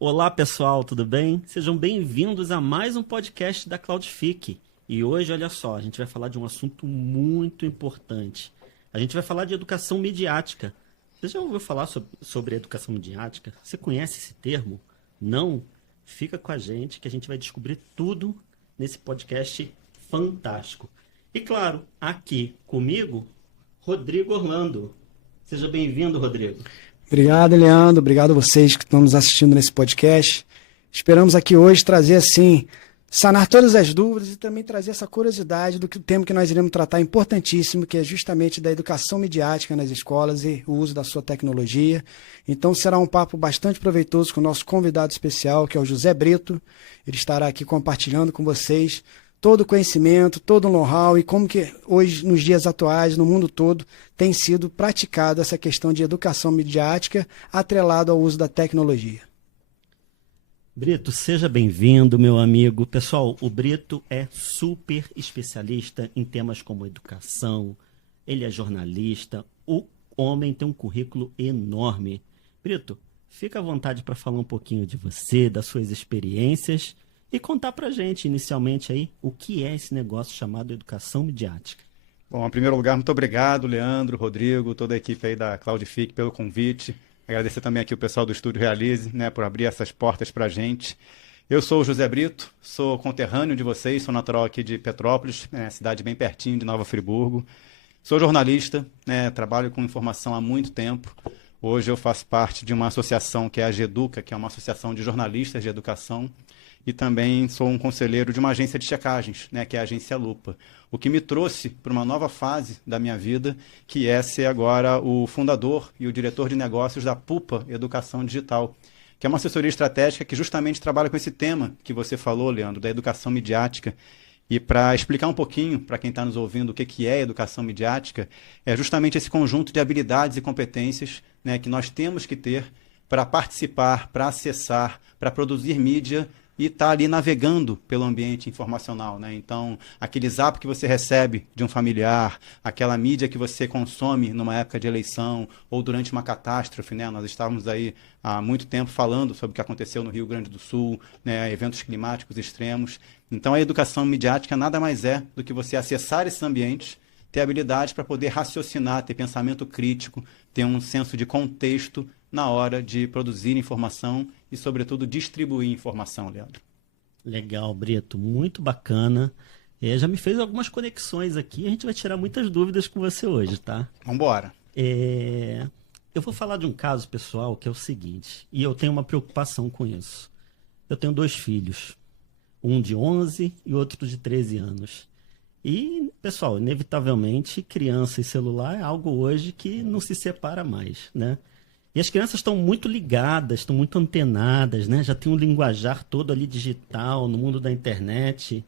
Olá pessoal, tudo bem? Sejam bem-vindos a mais um podcast da Cloudfic. E hoje, olha só, a gente vai falar de um assunto muito importante. A gente vai falar de educação midiática. Você já ouviu falar sobre educação midiática? Você conhece esse termo? Não? Fica com a gente vai descobrir tudo nesse podcast fantástico. E claro, aqui comigo, Rodrigo Orlando. Seja bem-vindo, Rodrigo. Obrigado, Leandro. Obrigado a vocês que estão nos assistindo nesse podcast. Esperamos aqui hoje trazer, assim, sanar todas as dúvidas e também trazer essa curiosidade do tema que nós iremos tratar importantíssimo, que é justamente da educação midiática nas escolas e o uso da sua tecnologia. Então, será um papo bastante proveitoso com o nosso convidado especial, que é o José Brito. Ele estará aqui compartilhando com vocês todo o conhecimento, todo o know-how e como que hoje, nos dias atuais, no mundo todo, tem sido praticada essa questão de educação midiática atrelado ao uso da tecnologia. Brito, seja bem-vindo, meu amigo. Pessoal, o Brito é super especialista em temas como educação, ele é jornalista, o homem tem um currículo enorme. Brito, fica à vontade para falar um pouquinho de você, das suas experiências e contar pra gente, inicialmente, aí, o que é esse negócio chamado educação midiática. Bom, em primeiro lugar, muito obrigado, Leandro, Rodrigo, toda a equipe aí da Cloudfic pelo convite. Agradecer também aqui o pessoal do Estúdio Realize, né, por abrir essas portas para a gente. Eu sou o José Brito, sou conterrâneo de vocês, sou natural aqui de Petrópolis, cidade bem pertinho de Nova Friburgo. Sou jornalista, né, trabalho com informação há muito tempo. Hoje eu faço parte de uma associação que é a GEDUCA, que é uma associação de jornalistas de educação. E também sou um conselheiro de uma agência de checagens, né, que é a Agência Lupa. O que me trouxe para uma nova fase da minha vida, que é ser agora o fundador e o diretor de negócios da Pupa Educação Digital, que é uma assessoria estratégica que justamente trabalha com esse tema que você falou, Leandro, da educação midiática. E para explicar um pouquinho para quem está nos ouvindo o que é educação midiática, é justamente esse conjunto de habilidades e competências, né, que nós temos que ter para participar, para acessar, para produzir mídia e está ali navegando pelo ambiente informacional, né? Então, aquele zap que você recebe de um familiar, aquela mídia que você consome numa época de eleição ou durante uma catástrofe, né? Nós estávamos aí há muito tempo falando sobre o que aconteceu no Rio Grande do Sul, né? Eventos climáticos extremos. Então, a educação midiática nada mais é do que você acessar esses ambientes, ter habilidade para poder raciocinar, ter pensamento crítico, ter um senso de contexto na hora de produzir informação e, sobretudo, distribuir informação, Leandro. Legal, Brito, muito bacana. Já me fez algumas conexões aqui, a gente vai tirar muitas dúvidas com você hoje, tá? Vamos embora. Eu vou falar de um caso pessoal que é o seguinte, e eu tenho uma preocupação com isso. Eu tenho dois filhos, um de 11 e outro de 13 anos. E, pessoal, inevitavelmente, criança e celular é algo hoje que não se separa mais, né? E as crianças estão muito ligadas, estão muito antenadas, né? Já tem um linguajar todo ali digital, no mundo da internet.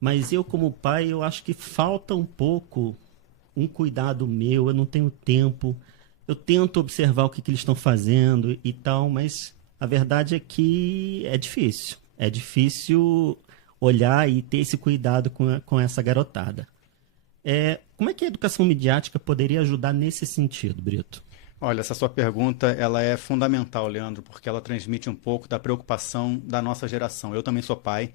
Mas eu, como pai, eu acho que falta um pouco um cuidado meu, eu não tenho tempo. Eu tento observar o que eles estão fazendo e tal, mas a verdade é que é difícil. É difícil olhar e ter esse cuidado com essa garotada. Como é que a educação midiática poderia ajudar nesse sentido, Brito? Olha, essa sua pergunta ela é fundamental, Leandro, porque ela transmite um pouco da preocupação da nossa geração. Eu também sou pai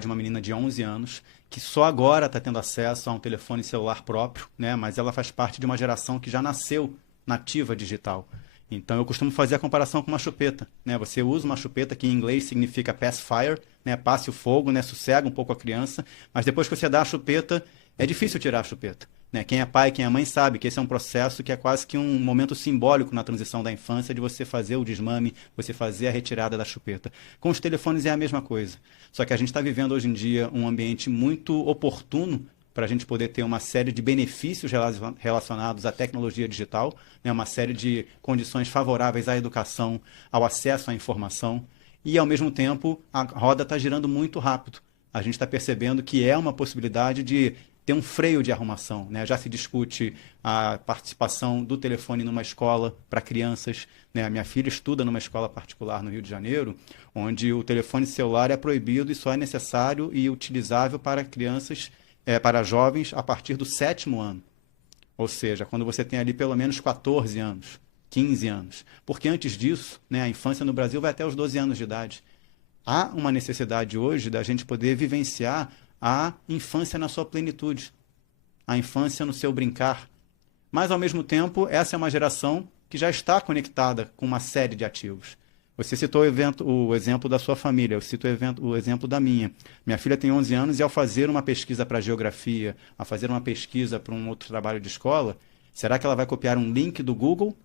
de uma menina de 11 anos, que só agora está tendo acesso a um telefone celular próprio, né? Mas ela faz parte de uma geração que já nasceu nativa digital. Então eu costumo fazer a comparação com uma chupeta, né? Você usa uma chupeta que em inglês significa pass fire, né? Passe o fogo, né? Sossega um pouco a criança, mas depois que você dá a chupeta, é difícil tirar a chupeta, né? Quem é pai, quem é mãe sabe que esse é um processo que é quase que um momento simbólico na transição da infância de você fazer o desmame, você fazer a retirada da chupeta. Com os telefones é a mesma coisa, só que a gente está vivendo hoje em dia um ambiente muito oportuno para a gente poder ter uma série de benefícios relacionados à tecnologia digital, né? Uma série de condições favoráveis à educação, ao acesso à informação, e, ao mesmo tempo, a roda está girando muito rápido. A gente está percebendo que é uma possibilidade de ter um freio de arrumação, né? Já se discute a participação do telefone numa escola para crianças, né? A minha filha estuda numa escola particular no Rio de Janeiro, onde o telefone celular é proibido e só é necessário e utilizável para crianças, para jovens a partir do 7º ano. Ou seja, quando você tem ali pelo menos 14 anos. 15 anos. Porque antes disso, né, a infância no Brasil vai até os 12 anos de idade. Há uma necessidade hoje da gente poder vivenciar a infância na sua plenitude, a infância no seu brincar. Mas, ao mesmo tempo, essa é uma geração que já está conectada com uma série de ativos. Você citou o exemplo da sua família, eu cito o exemplo da minha. Minha filha tem 11 anos e, ao fazer uma pesquisa para geografia, ao fazer uma pesquisa para um outro trabalho de escola, será que ela vai copiar um link do Google?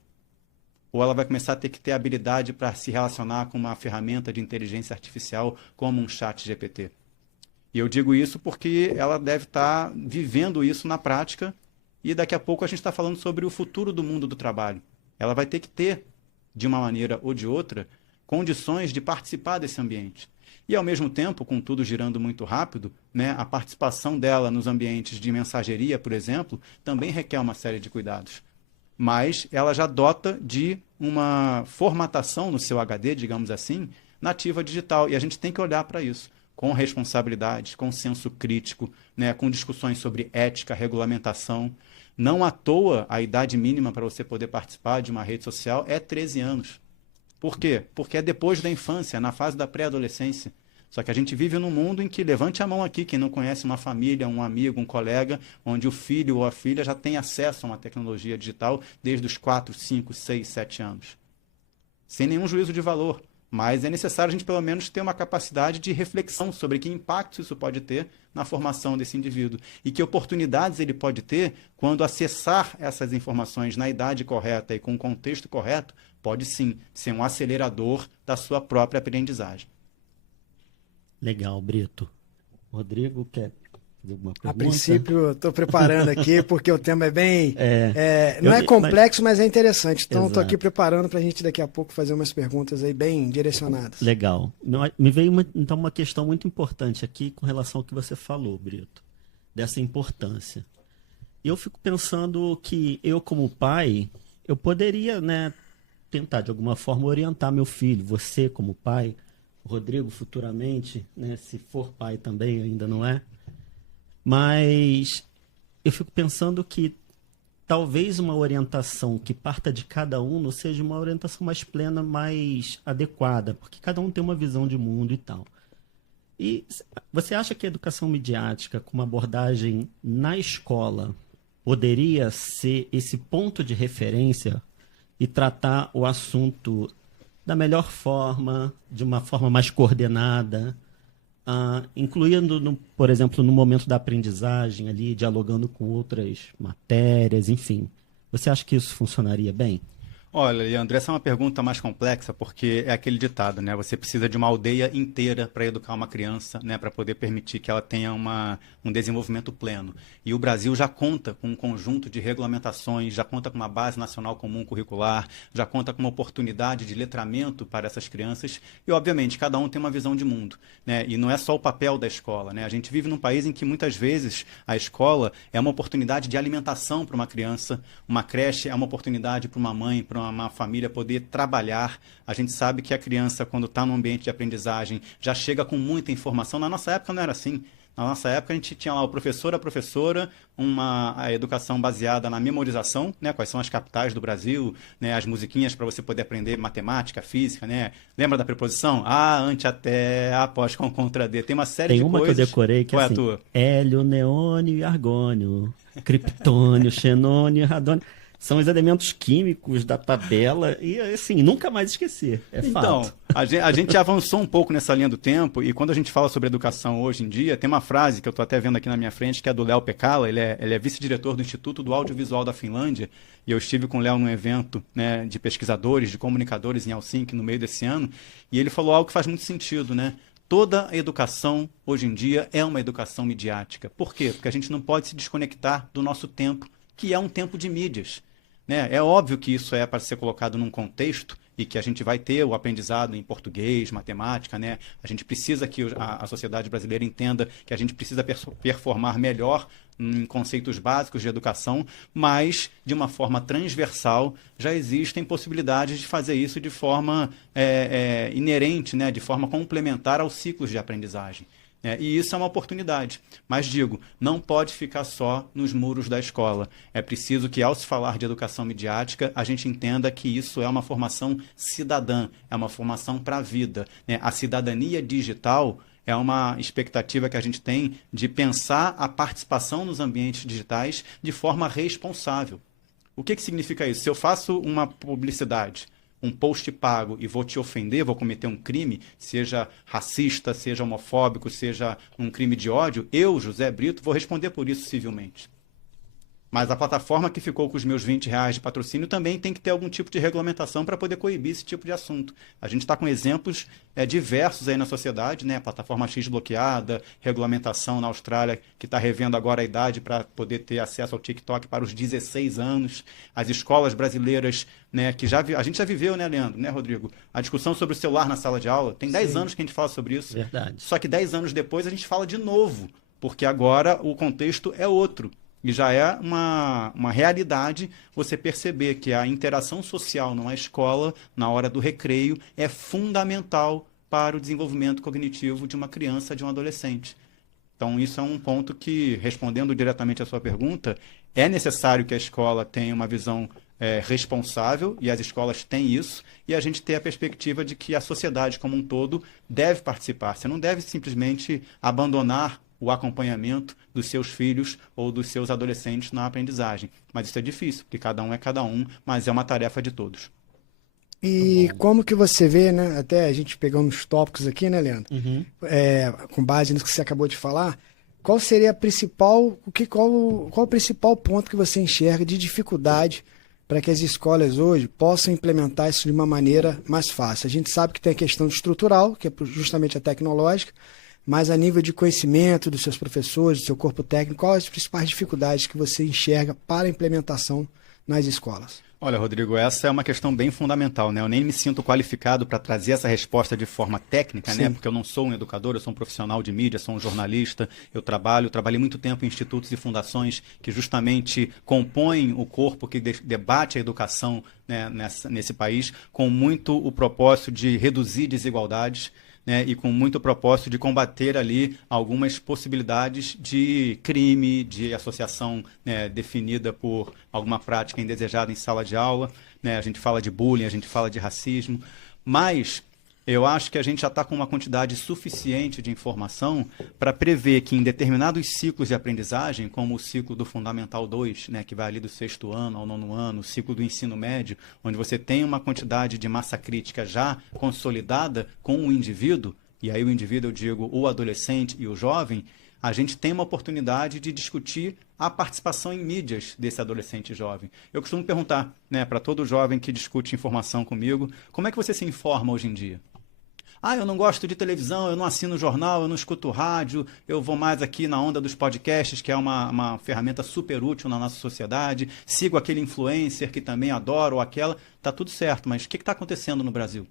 Ou ela vai começar a ter que ter habilidade para se relacionar com uma ferramenta de inteligência artificial como um chat GPT? E eu digo isso porque ela deve estar vivendo isso na prática e daqui a pouco a gente está falando sobre o futuro do mundo do trabalho. Ela vai ter que ter, de uma maneira ou de outra, condições de participar desse ambiente. E, ao mesmo tempo, com tudo girando muito rápido, né, a participação dela nos ambientes de mensageria, por exemplo, também requer uma série de cuidados. Mas ela já dota de uma formatação no seu HD, digamos assim, nativa digital. E a gente tem que olhar para isso com responsabilidade, com senso crítico, né, com discussões sobre ética, regulamentação. Não à toa, a idade mínima para você poder participar de uma rede social é 13 anos. Por quê? Porque é depois da infância, na fase da pré-adolescência. Só que a gente vive num mundo em que, levante a mão aqui, quem não conhece uma família, um amigo, um colega, onde o filho ou a filha já tem acesso a uma tecnologia digital desde os 4, 5, 6, 7 anos. Sem nenhum juízo de valor. Mas é necessário a gente, pelo menos, ter uma capacidade de reflexão sobre que impactos isso pode ter na formação desse indivíduo. E que oportunidades ele pode ter quando acessar essas informações na idade correta e com o contexto correto, pode sim ser um acelerador da sua própria aprendizagem. Legal, Brito. Rodrigo, quer fazer alguma pergunta? A princípio, estou preparando aqui, porque o tema é bem... não é Eu- complexo, mas é interessante. Então, estou Exato. aqui preparando para a gente, daqui a pouco, fazer umas perguntas aí bem direcionadas. Legal. Me veio então uma questão muito importante aqui com relação ao que você falou, Brito, dessa importância. Eu fico pensando que eu, como pai, eu poderia, né, tentar de alguma forma orientar meu filho, você como pai, o Rodrigo futuramente, né, se for pai também, ainda não é. Mas eu fico pensando que talvez uma orientação que parta de cada um não seja uma orientação mais plena, mais adequada, porque cada um tem uma visão de mundo e tal. E você acha que a educação midiática, com uma abordagem na escola, poderia ser esse ponto de referência e tratar o assunto da melhor forma, de uma forma mais coordenada, incluindo, por exemplo, no momento da aprendizagem ali, dialogando com outras matérias, enfim. Você acha que isso funcionaria bem? Olha, Leandro, essa é uma pergunta mais complexa porque é aquele ditado, né? Você precisa de uma aldeia inteira para educar uma criança, né? Para poder permitir que ela tenha um desenvolvimento pleno. E o Brasil já conta com um conjunto de regulamentações, já conta com uma base nacional comum curricular, já conta com uma oportunidade de letramento para essas crianças. E, obviamente, cada um tem uma visão de mundo, né? E não é só o papel da escola, né? A gente vive num país em que, muitas vezes, a escola é uma oportunidade de alimentação para uma criança, uma creche é uma oportunidade para uma mãe, para uma família poder trabalhar. A gente sabe que a criança, quando está num ambiente de aprendizagem, já chega com muita informação. Na nossa época não era assim. Na nossa época a gente tinha lá o professor, a professora, a educação baseada na memorização, né? Quais são as capitais do Brasil, né? As musiquinhas para você poder aprender matemática, física, né? Lembra da preposição? A, ante, até, após, com, contra, de. Tem uma série Tem de uma coisas. que eu decorei que Qual é é a assim, tua? hélio, neônio e argônio, criptônio, xenônio e radônio. São os elementos químicos da tabela e, assim, nunca mais esquecer. É Então, fato. a gente avançou um pouco nessa linha do tempo e quando a gente fala sobre educação hoje em dia, tem uma frase que eu estou até vendo aqui na minha frente, que é do Léo Pekala, ele é vice-diretor do Instituto do Audiovisual da Finlândia e eu estive com o Léo num evento, né, de pesquisadores, de comunicadores em Helsinki no meio desse ano e ele falou algo que faz muito sentido, né? Toda a educação, hoje em dia, é uma educação midiática. Por quê? Porque a gente não pode se desconectar do nosso tempo, que é um tempo de mídias. Né? É óbvio que isso é para ser colocado num contexto e que a gente vai ter o aprendizado em português, matemática, né? A gente precisa que a sociedade brasileira entenda que a gente precisa performar melhor em conceitos básicos de educação, mas, de uma forma transversal, já existem possibilidades de fazer isso de forma inerente, né? De forma complementar aos ciclos de aprendizagem. né? E isso é uma oportunidade. Mas digo, não pode ficar só nos muros da escola. É preciso que, ao se falar de educação midiática, a gente entenda que isso é uma formação cidadã, é uma formação para a vida, né? A cidadania digital é uma expectativa que a gente tem de pensar a participação nos ambientes digitais de forma responsável. O que significa isso? Se eu faço uma publicidade, um post pago e vou te ofender, vou cometer um crime, seja racista, seja homofóbico, seja um crime de ódio, eu, José Brito, vou responder por isso civilmente. Mas a plataforma que ficou com os meus R$ 20 de patrocínio também tem que ter algum tipo de regulamentação para poder coibir esse tipo de assunto. A gente está com exemplos diversos aí na sociedade, né? A plataforma X bloqueada, regulamentação na Austrália que está revendo agora a idade para poder ter acesso ao TikTok para os 16 anos. As escolas brasileiras, né, que a gente já viveu, né, Leandro, né, Rodrigo? A discussão sobre o celular na sala de aula. Tem 10 anos que a gente fala sobre isso. Verdade. Só que 10 anos depois a gente fala de novo, porque agora o contexto é outro. E já é uma realidade você perceber que a interação social numa escola, na hora do recreio, é fundamental para o desenvolvimento cognitivo de uma criança, de um adolescente. Então, isso é um ponto que, respondendo diretamente à sua pergunta, é necessário que a escola tenha uma visão responsável, e as escolas têm isso, e a gente tem a perspectiva de que a sociedade como um todo deve participar. Você não deve simplesmente abandonar o acompanhamento dos seus filhos ou dos seus adolescentes na aprendizagem. Mas isso é difícil, porque cada um é cada um, mas é uma tarefa de todos. E como que você vê, né? Até a gente pegando uns tópicos aqui, né, Leandro? Com base nisso que você acabou de falar, qual seria qual o principal ponto que você enxerga de dificuldade para que as escolas hoje possam implementar isso de uma maneira mais fácil? A gente sabe que tem a questão estrutural, que é justamente a tecnológica, mas a nível de conhecimento dos seus professores, do seu corpo técnico, quais as principais dificuldades que você enxerga para a implementação nas escolas? Olha, Rodrigo, essa é uma questão bem fundamental, né? Eu nem me sinto qualificado para trazer essa resposta de forma técnica, né? Porque eu não sou um educador, eu sou um profissional de mídia, sou um jornalista, trabalhei muito tempo em institutos e fundações que justamente compõem o corpo que debate a educação, né, nesse país, com muito o propósito de reduzir desigualdades, né, e com muito propósito de combater ali algumas possibilidades de crime, de associação, né, definida por alguma prática indesejada em sala de aula, né? A gente fala de bullying, a gente fala de racismo, mas eu acho que a gente já está com uma quantidade suficiente de informação para prever que em determinados ciclos de aprendizagem, como o ciclo do Fundamental 2, né, que vai ali do 6º ano ao 9º ano, o ciclo do ensino médio, onde você tem uma quantidade de massa crítica já consolidada com o indivíduo, e aí o indivíduo, eu digo, o adolescente e o jovem, a gente tem uma oportunidade de discutir a participação em mídias desse adolescente jovem. Eu costumo perguntar, né, para todo jovem que discute informação comigo, como é que você se informa hoje em dia? Eu não gosto de televisão, eu não assino jornal, eu não escuto rádio, eu vou mais aqui na onda dos podcasts, que é uma ferramenta super útil na nossa sociedade, sigo aquele influencer que também adoro, ou aquela, tá tudo certo, mas o que está acontecendo no Brasil?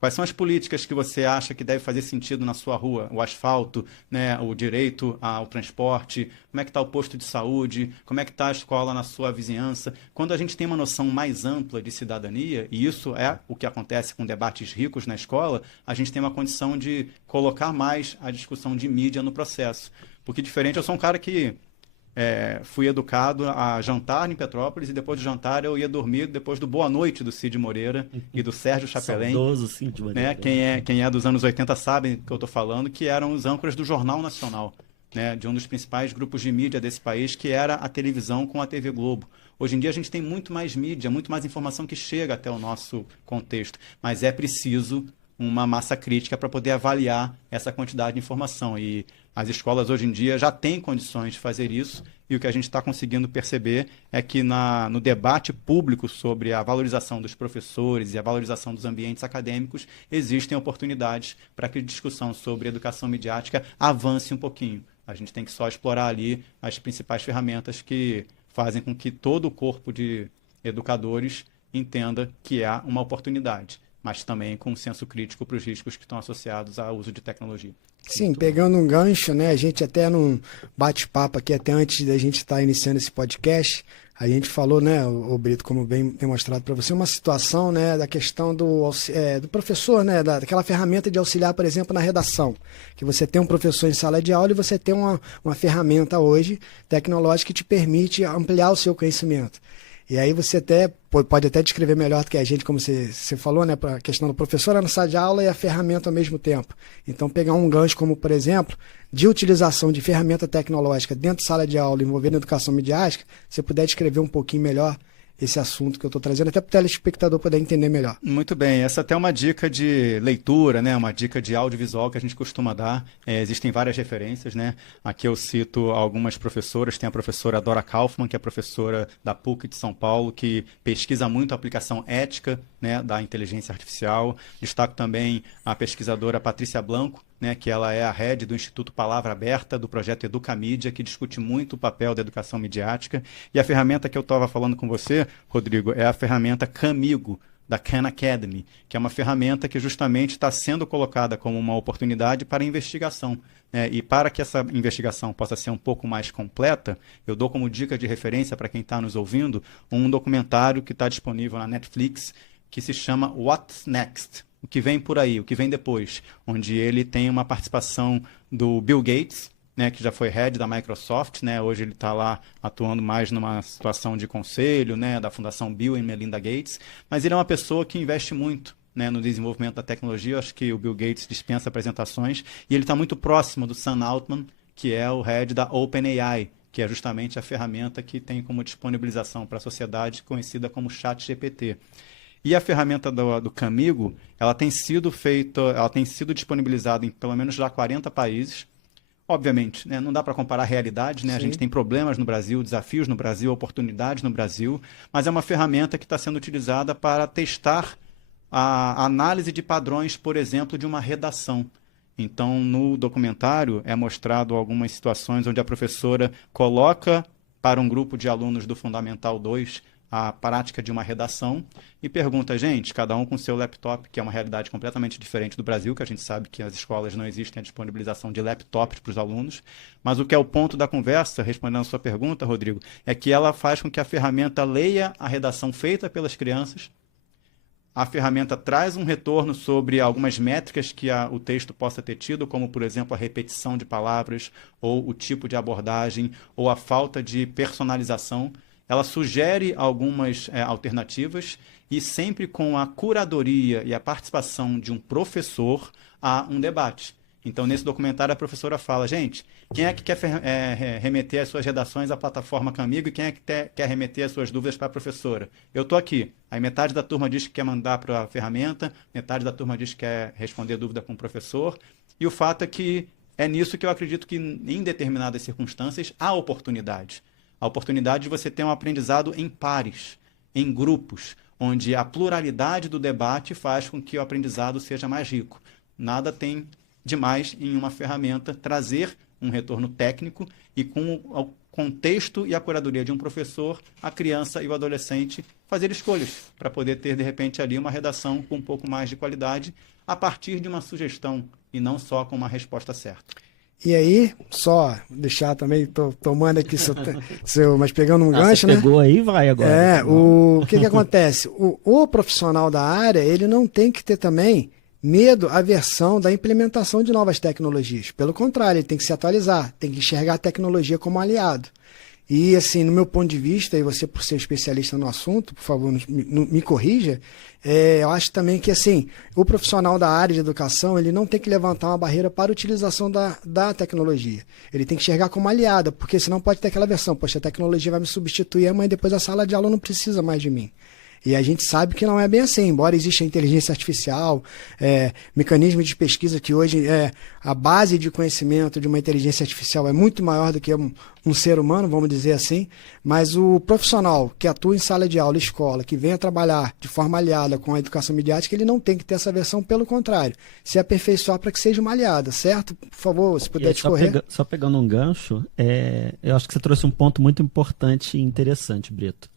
Quais são as políticas que você acha que deve fazer sentido na sua rua? O asfalto, né, o direito ao transporte, como é que está o posto de saúde, como é que está a escola na sua vizinhança? Quando a gente tem uma noção mais ampla de cidadania, e isso é o que acontece com debates ricos na escola, a gente tem uma condição de colocar mais a discussão de mídia no processo. Porque diferente, eu sou um cara que fui educado a jantar em Petrópolis e depois do jantar eu ia dormir depois do Boa Noite do Cid Moreira e do Sérgio Chapelin. Saudoso Cid Moreira. Né? Quem é dos anos 80 sabe do que eu estou falando, que eram os âncoras do Jornal Nacional, né? De um dos principais grupos de mídia desse país, que era a televisão com a TV Globo. Hoje em dia a gente tem muito mais mídia, muito mais informação que chega até o nosso contexto, mas é preciso uma massa crítica para poder avaliar essa quantidade de informação. E as escolas hoje em dia já têm condições de fazer isso, e o que a gente está conseguindo perceber é que no debate público sobre a valorização dos professores e a valorização dos ambientes acadêmicos, existem oportunidades para que a discussão sobre educação midiática avance um pouquinho. A gente tem que só explorar ali as principais ferramentas que fazem com que todo o corpo de educadores entenda que há uma oportunidade. mas também com um senso crítico para os riscos que estão associados ao uso de tecnologia. Sim, pegando um gancho, né? A gente até num bate-papo aqui, até antes da gente estar iniciando esse podcast, a gente falou, né, o Brito, como bem demonstrado para você, uma situação, né, da questão do professor, né, daquela ferramenta de auxiliar, por exemplo, na redação. Que você tem um professor em sala de aula e você tem uma ferramenta hoje tecnológica que te permite ampliar o seu conhecimento. E aí você até pode até descrever melhor do que a gente, como você falou, né, para a questão do professor na sala de aula e a ferramenta ao mesmo tempo. Então, pegar um gancho como, por exemplo, de utilização de ferramenta tecnológica dentro de sala de aula envolvendo educação midiática, você puder descrever um pouquinho melhor esse assunto que eu estou trazendo, até para o telespectador poder entender melhor. Muito bem, essa até é uma dica de leitura, né? Uma dica de audiovisual que a gente costuma dar. Existem várias referências, né? Aqui eu cito algumas professoras, tem a professora Dora Kaufmann, que é professora da PUC de São Paulo, que pesquisa muito a aplicação ética, né, da inteligência artificial. Destaco também a pesquisadora Patrícia Blanco, né, que ela é a head do Instituto Palavra Aberta, do projeto Educamídia, que discute muito o papel da educação midiática. E a ferramenta que eu estava falando com você, Rodrigo, é a ferramenta Camigo, da Khan Academy, que é uma ferramenta que justamente está sendo colocada como uma oportunidade para investigação. E para que essa investigação possa ser um pouco mais completa, eu dou como dica de referência para quem está nos ouvindo um documentário que está disponível na Netflix, que se chama What's Next? O que vem por aí, o que vem depois, onde ele tem uma participação do Bill Gates, né, que já foi head da Microsoft, né, hoje ele está lá atuando mais numa situação de conselho, né, da Fundação Bill e Melinda Gates, mas ele é uma pessoa que investe muito, né, no desenvolvimento da tecnologia. Eu acho que o Bill Gates dispensa apresentações, e ele está muito próximo do Sam Altman, que é o head da OpenAI, que é justamente a ferramenta que tem como disponibilização para a sociedade conhecida como ChatGPT. E a ferramenta do Camigo, ela tem sido disponibilizada em pelo menos já 40 países. Obviamente, né, não dá para comparar realidades, né? A gente tem problemas no Brasil, desafios no Brasil, oportunidades no Brasil, mas é uma ferramenta que está sendo utilizada para testar a análise de padrões, por exemplo, de uma redação. Então, no documentário é mostrado algumas situações onde a professora coloca para um grupo de alunos do Fundamental 2 a prática de uma redação e pergunta, gente, cada um com seu laptop, que é uma realidade completamente diferente do Brasil, que a gente sabe que as escolas não existem a disponibilização de laptops para os alunos, mas o que é o ponto da conversa, respondendo a sua pergunta, Rodrigo, é que ela faz com que a ferramenta leia a redação feita pelas crianças, a ferramenta traz um retorno sobre algumas métricas que o texto possa ter tido, como, por exemplo, a repetição de palavras, ou o tipo de abordagem, ou a falta de personalização. Ela sugere algumas alternativas e sempre com a curadoria e a participação de um professor há um debate. Então, nesse documentário, a professora fala, gente, quem é que quer remeter as suas redações à plataforma Camigo e quem é que quer remeter as suas dúvidas para a professora? Eu estou aqui. Aí metade da turma diz que quer mandar para a ferramenta, metade da turma diz que quer responder dúvida com o professor. E o fato é que é nisso que eu acredito que, em determinadas circunstâncias, há oportunidade. A oportunidade de você ter um aprendizado em pares, em grupos, onde a pluralidade do debate faz com que o aprendizado seja mais rico. Nada tem demais em uma ferramenta trazer um retorno técnico e com o contexto e a curadoria de um professor, a criança e o adolescente fazer escolhas para poder ter, de repente, ali uma redação com um pouco mais de qualidade a partir de uma sugestão e não só com uma resposta certa. E aí, só deixar também, tô tomando aqui mas pegando um gancho, né? Pegou aí, vai agora. O que acontece? O profissional da área, ele não tem que ter também medo, aversão da implementação de novas tecnologias. Pelo contrário, ele tem que se atualizar, tem que enxergar a tecnologia como aliado. E, assim, no meu ponto de vista, e você por ser especialista no assunto, por favor, me corrija, eu acho também que, assim, o profissional da área de educação, ele não tem que levantar uma barreira para a utilização da tecnologia. Ele tem que enxergar como aliada, porque senão pode ter aquela versão, poxa, a tecnologia vai me substituir, amanhã depois a sala de aula não precisa mais de mim. E a gente sabe que não é bem assim, embora exista a inteligência artificial, mecanismos de pesquisa que hoje a base de conhecimento de uma inteligência artificial é muito maior do que um ser humano, vamos dizer assim, mas o profissional que atua em sala de aula, escola, que venha trabalhar de forma aliada com a educação midiática, ele não tem que ter essa versão, pelo contrário, se aperfeiçoar para que seja uma aliada, certo? Por favor, se puder discorrer. Só pegando um gancho, eu acho que você trouxe um ponto muito importante e interessante, Brito,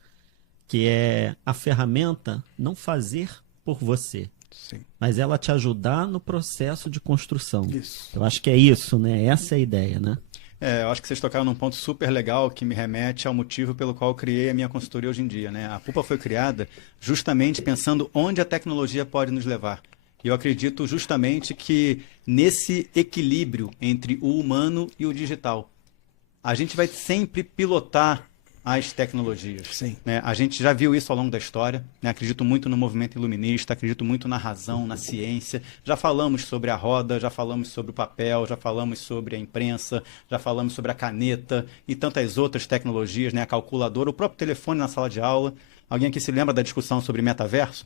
que é a ferramenta não fazer por você. Sim. mas ela te ajudar no processo de construção. Isso. Eu acho que é isso, né? Essa é a ideia, né? Eu acho que vocês tocaram num ponto super legal que me remete ao motivo pelo qual eu criei a minha consultoria hoje em dia, né? A Pupa foi criada justamente pensando onde a tecnologia pode nos levar. E eu acredito justamente que nesse equilíbrio entre o humano e o digital, a gente vai sempre pilotar as tecnologias. Sim. Né? A gente já viu isso ao longo da história, né? Acredito muito no movimento iluminista, acredito muito na razão, na ciência. Já falamos sobre a roda, já falamos sobre o papel, já falamos sobre a imprensa, já falamos sobre a caneta e tantas outras tecnologias, né? A calculadora, o próprio telefone na sala de aula. Alguém aqui se lembra da discussão sobre metaverso?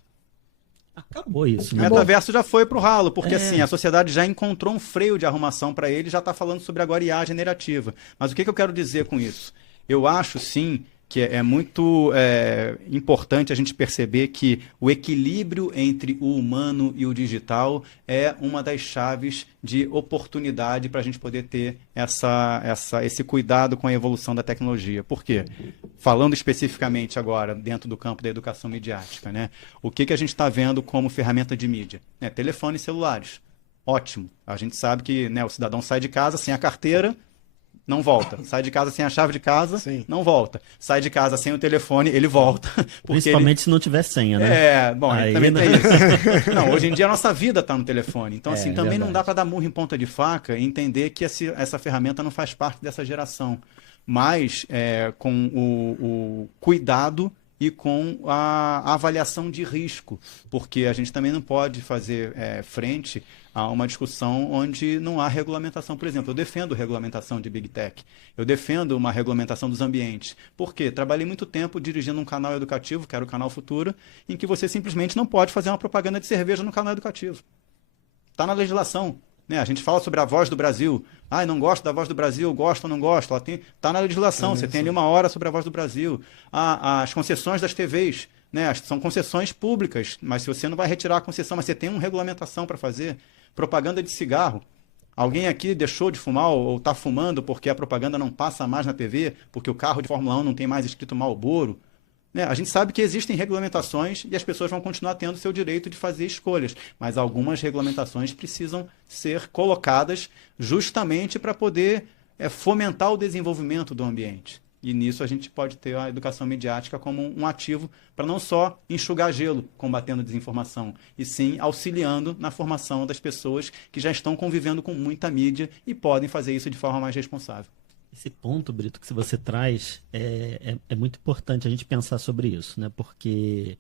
Acabou isso, O né? metaverso já foi pro ralo, porque É. assim, a sociedade já encontrou um freio de arrumação para ele, já está falando sobre agora IA generativa. Mas o que eu quero dizer com isso? Eu acho sim que é muito importante a gente perceber que o equilíbrio entre o humano e o digital é uma das chaves de oportunidade para a gente poder ter esse cuidado com a evolução da tecnologia. Por quê? Falando especificamente agora dentro do campo da educação midiática, né? O que a gente está vendo como ferramenta de mídia? Telefones celulares. Ótimo. A gente sabe que, né, o cidadão sai de casa sem a carteira, não volta. Sai de casa sem a chave de casa, Sim. não volta. Sai de casa sem o telefone, ele volta. Principalmente se não tiver senha, né? Bom, Aí, também né? tem isso. Não, hoje em dia a nossa vida está no telefone. Então, assim, também não verdade. dá para dar murro em ponta de faca e entender que essa ferramenta não faz parte dessa geração. Mas com o cuidado e com a avaliação de risco, porque a gente também não pode fazer frente a uma discussão onde não há regulamentação. Por exemplo, eu defendo regulamentação de Big Tech, eu defendo uma regulamentação dos ambientes. Por quê? Trabalhei muito tempo dirigindo um canal educativo, que era o Canal Futura, em que você simplesmente não pode fazer uma propaganda de cerveja no canal educativo. Está na legislação. Né? A gente fala sobre a Voz do Brasil. Não gosto da Voz do Brasil, gosto ou não gosto. Está na legislação, você tem ali 1 hora sobre a Voz do Brasil. As concessões das TVs, né? São concessões públicas, mas se você não vai retirar a concessão, mas você tem uma regulamentação para fazer. Propaganda de cigarro. Alguém aqui deixou de fumar ou está fumando porque a propaganda não passa mais na TV, porque o carro de Fórmula 1 não tem mais escrito Marlboro? Né? A gente sabe que existem regulamentações e as pessoas vão continuar tendo o seu direito de fazer escolhas, mas algumas regulamentações precisam ser colocadas justamente para poder fomentar o desenvolvimento do ambiente. E nisso a gente pode ter a educação midiática como um ativo para não só enxugar gelo, combatendo desinformação, e sim auxiliando na formação das pessoas que já estão convivendo com muita mídia e podem fazer isso de forma mais responsável. Esse ponto, Brito, que você traz é muito importante a gente pensar sobre isso, né? Porque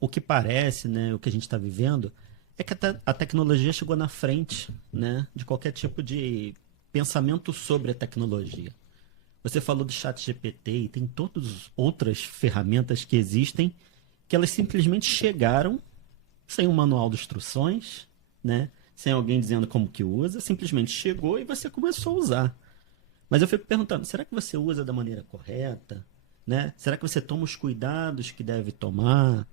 o que parece, né, o que a gente está vivendo, é que a tecnologia chegou na frente, né, de qualquer tipo de pensamento sobre a tecnologia. Você falou do ChatGPT e tem todas as outras ferramentas que existem que elas simplesmente chegaram sem um manual de instruções, né? Sem alguém dizendo como que usa, simplesmente chegou e você começou a usar. Mas eu fico perguntando, será que você usa da maneira correta? Né? Será que você toma os cuidados que deve tomar?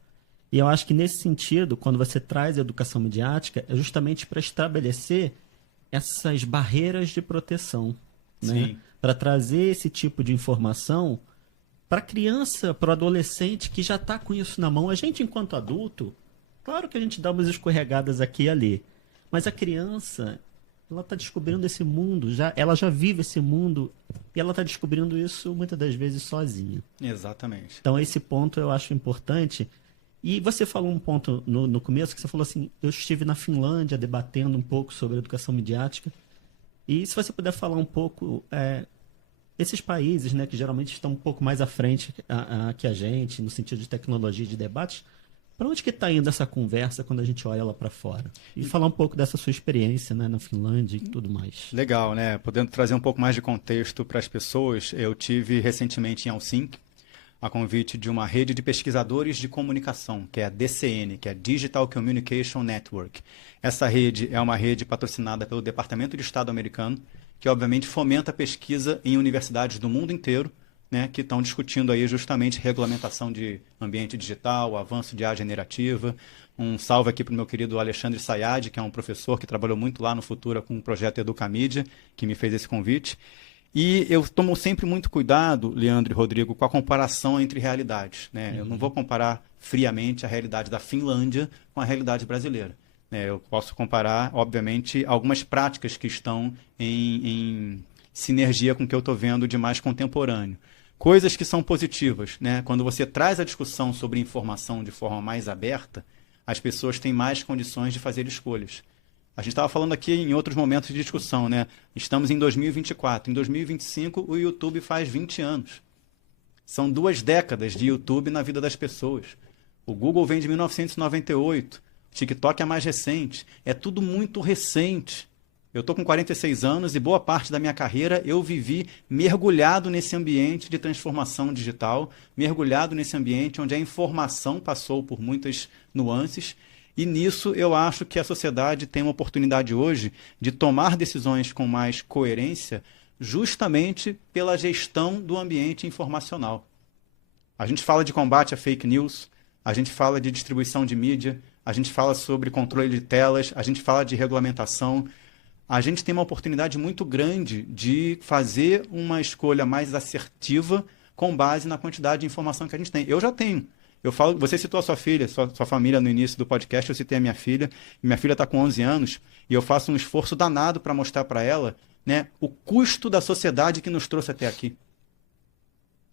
E eu acho que nesse sentido, quando você traz a educação midiática, é justamente para estabelecer essas barreiras de proteção, né? Para trazer esse tipo de informação para a criança, para o adolescente que já está com isso na mão. A gente, enquanto adulto, claro que a gente dá umas escorregadas aqui e ali, mas a criança, ela está descobrindo esse mundo, ela já vive esse mundo e ela está descobrindo isso muitas das vezes sozinha. Exatamente. Então esse ponto eu acho importante. E você falou um ponto no começo que você falou assim, eu estive na Finlândia debatendo um pouco sobre educação midiática. E se você puder falar um pouco, esses países, né, que geralmente estão um pouco mais à frente que a gente, no sentido de tecnologia e de debates, para onde que está indo essa conversa quando a gente olha lá para fora? E falar um pouco dessa sua experiência, né, na Finlândia e tudo mais. Legal, né? Podendo trazer um pouco mais de contexto para as pessoas, eu tive recentemente em Helsinki, a convite de uma rede de pesquisadores de comunicação, que é a DCN, que é a Digital Communication Network. Essa rede é uma rede patrocinada pelo Departamento de Estado americano, que obviamente fomenta a pesquisa em universidades do mundo inteiro, né, que estão discutindo aí justamente regulamentação de ambiente digital, avanço de IA generativa. Um salve aqui para o meu querido Alexandre Sayad, que é um professor que trabalhou muito lá no Futura com o projeto Educamídia, que me fez esse convite. E eu tomo sempre muito cuidado, Leandro e Rodrigo, com a comparação entre realidades, né? Eu não vou comparar friamente a realidade da Finlândia com a realidade brasileira, né? Eu posso comparar, obviamente, algumas práticas que estão em sinergia com o que eu estou vendo de mais contemporâneo. Coisas que são positivas, né? Quando você traz a discussão sobre informação de forma mais aberta, as pessoas têm mais condições de fazer escolhas. A gente estava falando aqui em outros momentos de discussão, né? Estamos em 2024. Em 2025, o YouTube faz 20 anos. São 2 décadas de YouTube na vida das pessoas. O Google vem de 1998. O TikTok é mais recente. É tudo muito recente. Eu estou com 46 anos e boa parte da minha carreira eu vivi mergulhado nesse ambiente de transformação digital, mergulhado nesse ambiente onde a informação passou por muitas nuances. E nisso eu acho que a sociedade tem uma oportunidade hoje de tomar decisões com mais coerência, justamente pela gestão do ambiente informacional. A gente fala de combate a fake news, a gente fala de distribuição de mídia, a gente fala sobre controle de telas, a gente fala de regulamentação. A gente tem uma oportunidade muito grande de fazer uma escolha mais assertiva com base na quantidade de informação que a gente tem. Eu já tenho. Eu falo, você citou a sua filha, sua família no início do podcast, eu citei a minha filha. Minha filha está com 11 anos e eu faço um esforço danado para mostrar para ela, né, o custo da sociedade que nos trouxe até aqui.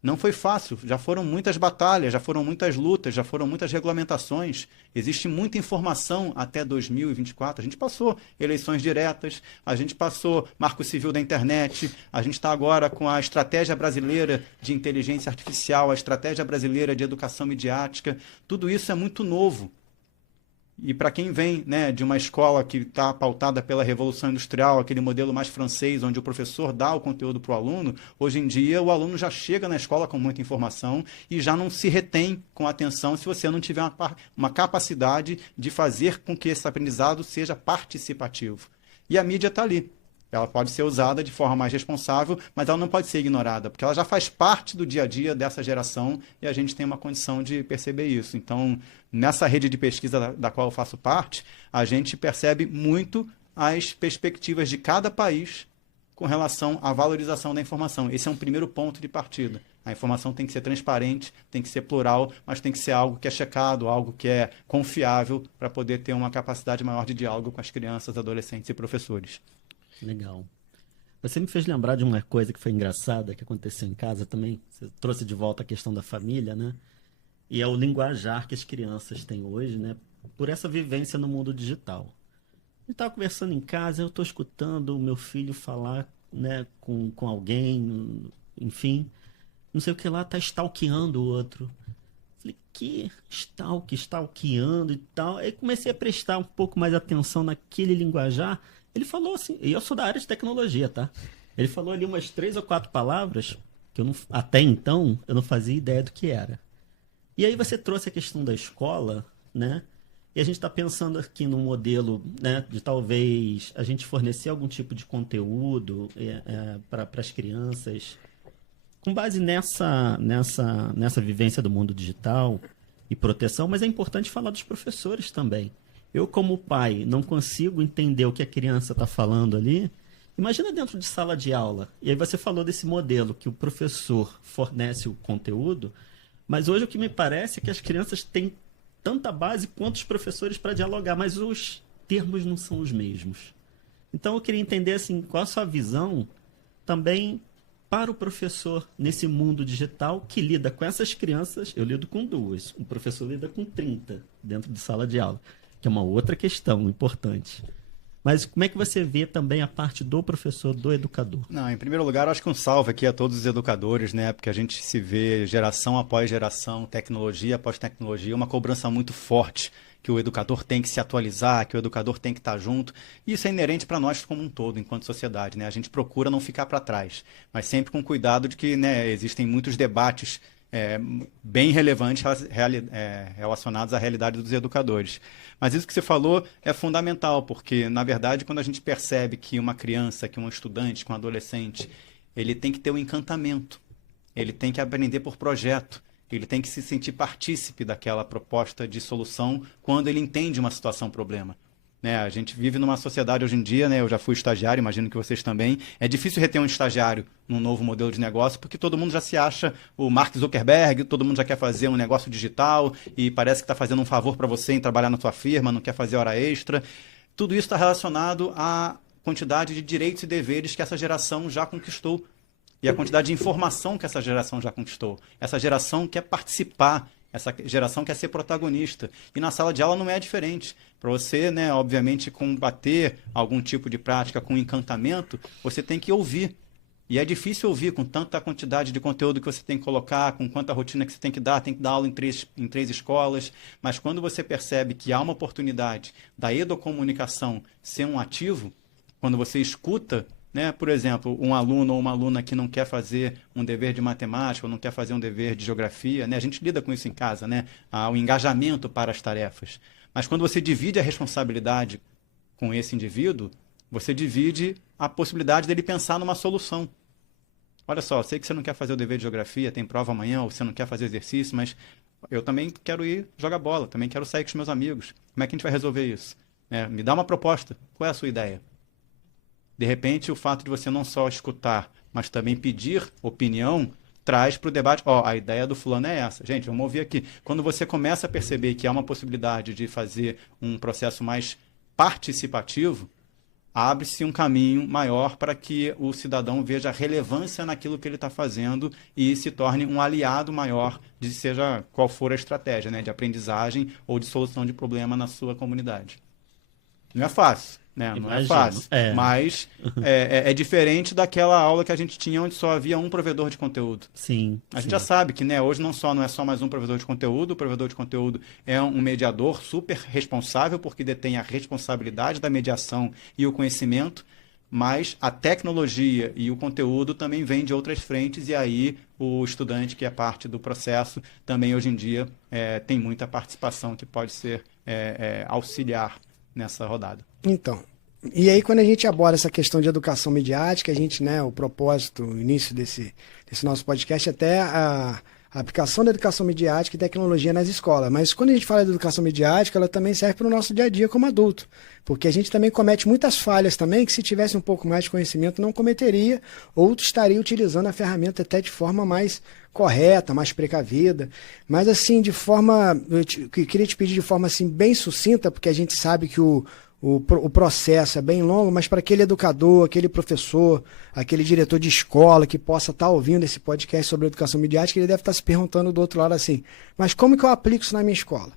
Não foi fácil, já foram muitas batalhas, já foram muitas lutas, já foram muitas regulamentações. Existe muita informação até 2024. A gente passou eleições diretas, a gente passou marco civil da internet, a gente está agora com a estratégia brasileira de inteligência artificial, a estratégia brasileira de educação midiática. Tudo isso é muito novo. E para quem vem, né, de uma escola que está pautada pela Revolução Industrial, aquele modelo mais francês, onde o professor dá o conteúdo para o aluno, hoje em dia o aluno já chega na escola com muita informação e já não se retém com atenção se você não tiver uma capacidade de fazer com que esse aprendizado seja participativo. E a mídia está ali. Ela pode ser usada de forma mais responsável, mas ela não pode ser ignorada, porque ela já faz parte do dia a dia dessa geração e a gente tem uma condição de perceber isso. Então, nessa rede de pesquisa da qual eu faço parte, a gente percebe muito as perspectivas de cada país com relação à valorização da informação. Esse é um primeiro ponto de partida. A informação tem que ser transparente, tem que ser plural, mas tem que ser algo que é checado, algo que é confiável para poder ter uma capacidade maior de diálogo com as crianças, adolescentes e professores. Legal. Você me fez lembrar de uma coisa que foi engraçada, que aconteceu em casa também. Você trouxe de volta a questão da família, né? E é o linguajar que as crianças têm hoje, né? Por essa vivência no mundo digital. A gente estava conversando em casa, eu estou escutando o meu filho falar, né, com alguém, enfim, não sei o que lá, está stalkeando o outro. Falei, que stalkeando e tal. Aí comecei a prestar um pouco mais atenção naquele linguajar. Ele falou assim, e eu sou da área de tecnologia, tá? Ele falou ali umas 3 ou 4 palavras que até então eu não fazia ideia do que era. E aí você trouxe a questão da escola, né? E a gente está pensando aqui num modelo, né, de talvez a gente fornecer algum tipo de conteúdo para as crianças com base nessa vivência do mundo digital e proteção, mas é importante falar dos professores também. Eu, como pai, não consigo entender o que a criança está falando ali. Imagina dentro de sala de aula. E aí você falou desse modelo que o professor fornece o conteúdo, mas hoje o que me parece é que as crianças têm tanta base quanto os professores para dialogar, mas os termos não são os mesmos. Então eu queria entender assim, qual a sua visão também para o professor nesse mundo digital que lida com essas crianças. Eu lido com 2, o professor lida com 30 dentro de sala de aula, que é uma outra questão importante. Mas como é que você vê também a parte do professor, do educador? Não, em primeiro lugar, eu acho que um salve aqui a todos os educadores, né? Porque a gente se vê geração após geração, tecnologia após tecnologia, uma cobrança muito forte que o educador tem que se atualizar, que o educador tem que estar junto. E isso é inerente para nós como um todo, enquanto sociedade, né? A gente procura não ficar para trás, mas sempre com cuidado de que, né, existem muitos debates bem relevantes relacionados à realidade dos educadores. Mas isso que você falou é fundamental, porque, na verdade, quando a gente percebe que uma criança, que um estudante, que um adolescente, ele tem que ter um encantamento, ele tem que aprender por projeto, ele tem que se sentir partícipe daquela proposta de solução quando ele entende uma situação problema. né? A gente vive numa sociedade hoje em dia, né? Eu já fui estagiário, imagino que vocês também. É difícil reter um estagiário num novo modelo de negócio, porque todo mundo já se acha o Mark Zuckerberg, todo mundo já quer fazer um negócio digital e parece que está fazendo um favor para você em trabalhar na sua firma, não quer fazer hora extra. Tudo isso está relacionado à quantidade de direitos e deveres que essa geração já conquistou e a quantidade de informação que essa geração já conquistou. Essa geração quer participar, essa geração quer ser protagonista. E na sala de aula não é diferente. Para você, né, obviamente, combater algum tipo de prática com encantamento, você tem que ouvir. E é difícil ouvir com tanta quantidade de conteúdo que você tem que colocar, com quanta rotina que você tem que dar aula em três escolas. Mas quando você percebe que há uma oportunidade da educomunicação ser um ativo, quando você escuta, né, por exemplo, um aluno ou uma aluna que não quer fazer um dever de matemática ou não quer fazer um dever de geografia, né, a gente lida com isso em casa, né, o engajamento para as tarefas. Mas quando você divide a responsabilidade com esse indivíduo, você divide a possibilidade dele pensar numa solução. Olha só, eu sei que você não quer fazer o dever de geografia, tem prova amanhã, ou você não quer fazer exercício, mas eu também quero ir jogar bola, também quero sair com os meus amigos. Como é que a gente vai resolver isso? Me dá uma proposta. Qual é a sua ideia? De repente, o fato de você não só escutar, mas também pedir opinião, traz para o debate, a ideia do fulano é essa. Gente, vamos ouvir aqui. Quando você começa a perceber que há uma possibilidade de fazer um processo mais participativo, abre-se um caminho maior para que o cidadão veja relevância naquilo que ele está fazendo e se torne um aliado maior de seja qual for a estratégia, né, de aprendizagem ou de solução de problema na sua comunidade. Não é fácil. Né? Não é fácil, mas é diferente daquela aula que a gente tinha onde só havia um provedor de conteúdo. Sim. A gente já sabe que, né, hoje não é só mais um provedor de conteúdo, o provedor de conteúdo é um mediador super responsável porque detém a responsabilidade da mediação e o conhecimento, mas a tecnologia e o conteúdo também vêm de outras frentes e aí o estudante que é parte do processo também hoje em dia tem muita participação que pode ser auxiliar nessa rodada. Então, e aí quando a gente aborda essa questão de educação midiática, a gente, né, o propósito, o início desse nosso podcast, até a aplicação da educação midiática e tecnologia nas escolas. Mas quando a gente fala de educação midiática, ela também serve para o nosso dia a dia como adulto. Porque a gente também comete muitas falhas também, que se tivesse um pouco mais de conhecimento não cometeria, ou estaria utilizando a ferramenta até de forma mais correta, mais precavida. Mas assim, eu queria te pedir de forma assim, bem sucinta, porque a gente sabe que o processo é bem longo, mas para aquele educador, aquele professor, aquele diretor de escola que possa estar ouvindo esse podcast sobre educação midiática, ele deve estar se perguntando do outro lado assim, mas como que eu aplico isso na minha escola?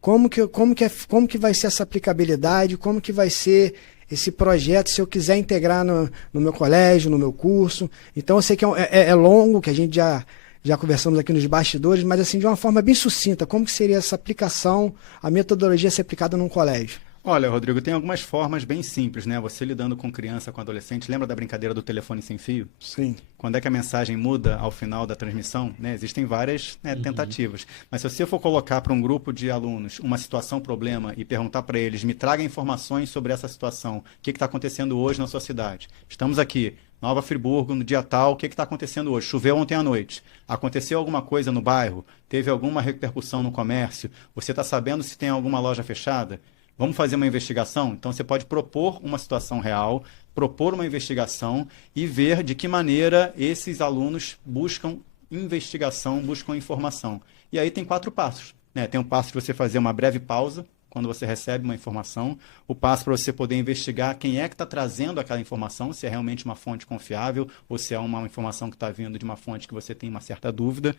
Como que vai ser essa aplicabilidade? Como que vai ser esse projeto se eu quiser integrar no meu colégio, no meu curso? Então eu sei que é longo, que a gente já conversamos aqui nos bastidores, mas assim, de uma forma bem sucinta, como que seria essa aplicação, a metodologia ser aplicada num colégio? Olha, Rodrigo, tem algumas formas bem simples, né? Você lidando com criança, com adolescente, lembra da brincadeira do telefone sem fio? Sim. Quando é que a mensagem muda ao final da transmissão, né? Existem várias tentativas. Mas se você for colocar para um grupo de alunos uma situação, problema, e perguntar para eles, me traga informações sobre essa situação, o que está acontecendo hoje na sua cidade? Estamos aqui, Nova Friburgo, no dia tal, o que está acontecendo hoje? Choveu ontem à noite. Aconteceu alguma coisa no bairro? Teve alguma repercussão no comércio? Você está sabendo se tem alguma loja fechada? Vamos fazer uma investigação? Então, você pode propor uma situação real, propor uma investigação e ver de que maneira esses alunos buscam investigação, buscam informação. E aí tem 4 passos. Né? Tem um passo de você fazer uma breve pausa, quando você recebe uma informação, o passo para você poder investigar quem é que está trazendo aquela informação, se é realmente uma fonte confiável ou se é uma informação que está vindo de uma fonte que você tem uma certa dúvida,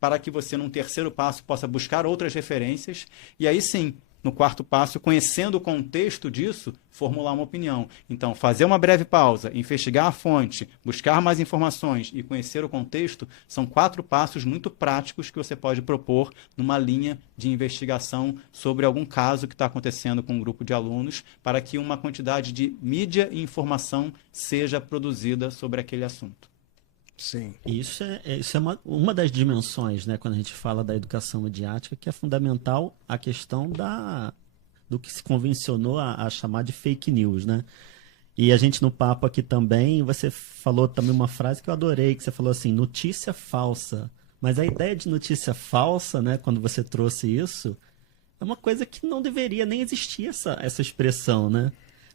para que você, num terceiro passo, possa buscar outras referências e aí sim, no 4º passo, conhecendo o contexto disso, formular uma opinião. Então, fazer uma breve pausa, investigar a fonte, buscar mais informações e conhecer o contexto, são 4 passos muito práticos que você pode propor numa linha de investigação sobre algum caso que está acontecendo com um grupo de alunos, para que uma quantidade de mídia e informação seja produzida sobre aquele assunto. Sim. Isso é uma das dimensões, né, quando a gente fala da educação midiática, que é fundamental a questão do que se convencionou a chamar de fake news, né? E a gente no papo aqui também, você falou também uma frase que eu adorei, que você falou assim, notícia falsa. Mas a ideia de notícia falsa, né, quando você trouxe isso, é uma coisa que não deveria nem existir essa expressão, né?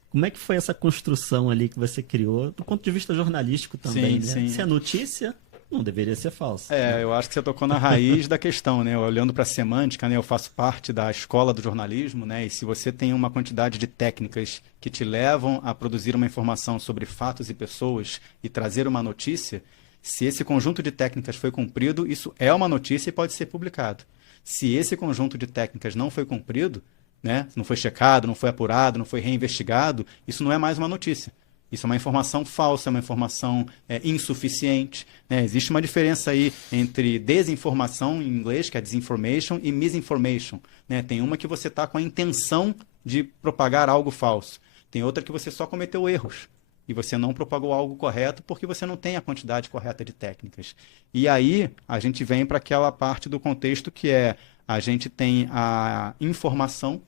Como é que foi essa construção ali que você criou, do ponto de vista jornalístico também, Sim, né? sim. Se é notícia, não deveria ser falsa. Eu acho que você tocou na raiz da questão, né? Olhando para a semântica, né? Eu faço parte da escola do jornalismo, né? E se você tem uma quantidade de técnicas que te levam a produzir uma informação sobre fatos e pessoas e trazer uma notícia, se esse conjunto de técnicas foi cumprido, isso é uma notícia e pode ser publicado. Se esse conjunto de técnicas não foi cumprido, né? Não foi checado, não foi apurado, não foi reinvestigado, isso não é mais uma notícia. Isso é uma informação falsa, é uma informação insuficiente, né? Existe uma diferença aí entre desinformação, em inglês, que é disinformation, e misinformation, né? Tem uma que você está com a intenção de propagar algo falso. Tem outra que você só cometeu erros e você não propagou algo correto porque você não tem a quantidade correta de técnicas. E aí a gente vem para aquela parte do contexto que é a gente tem a informação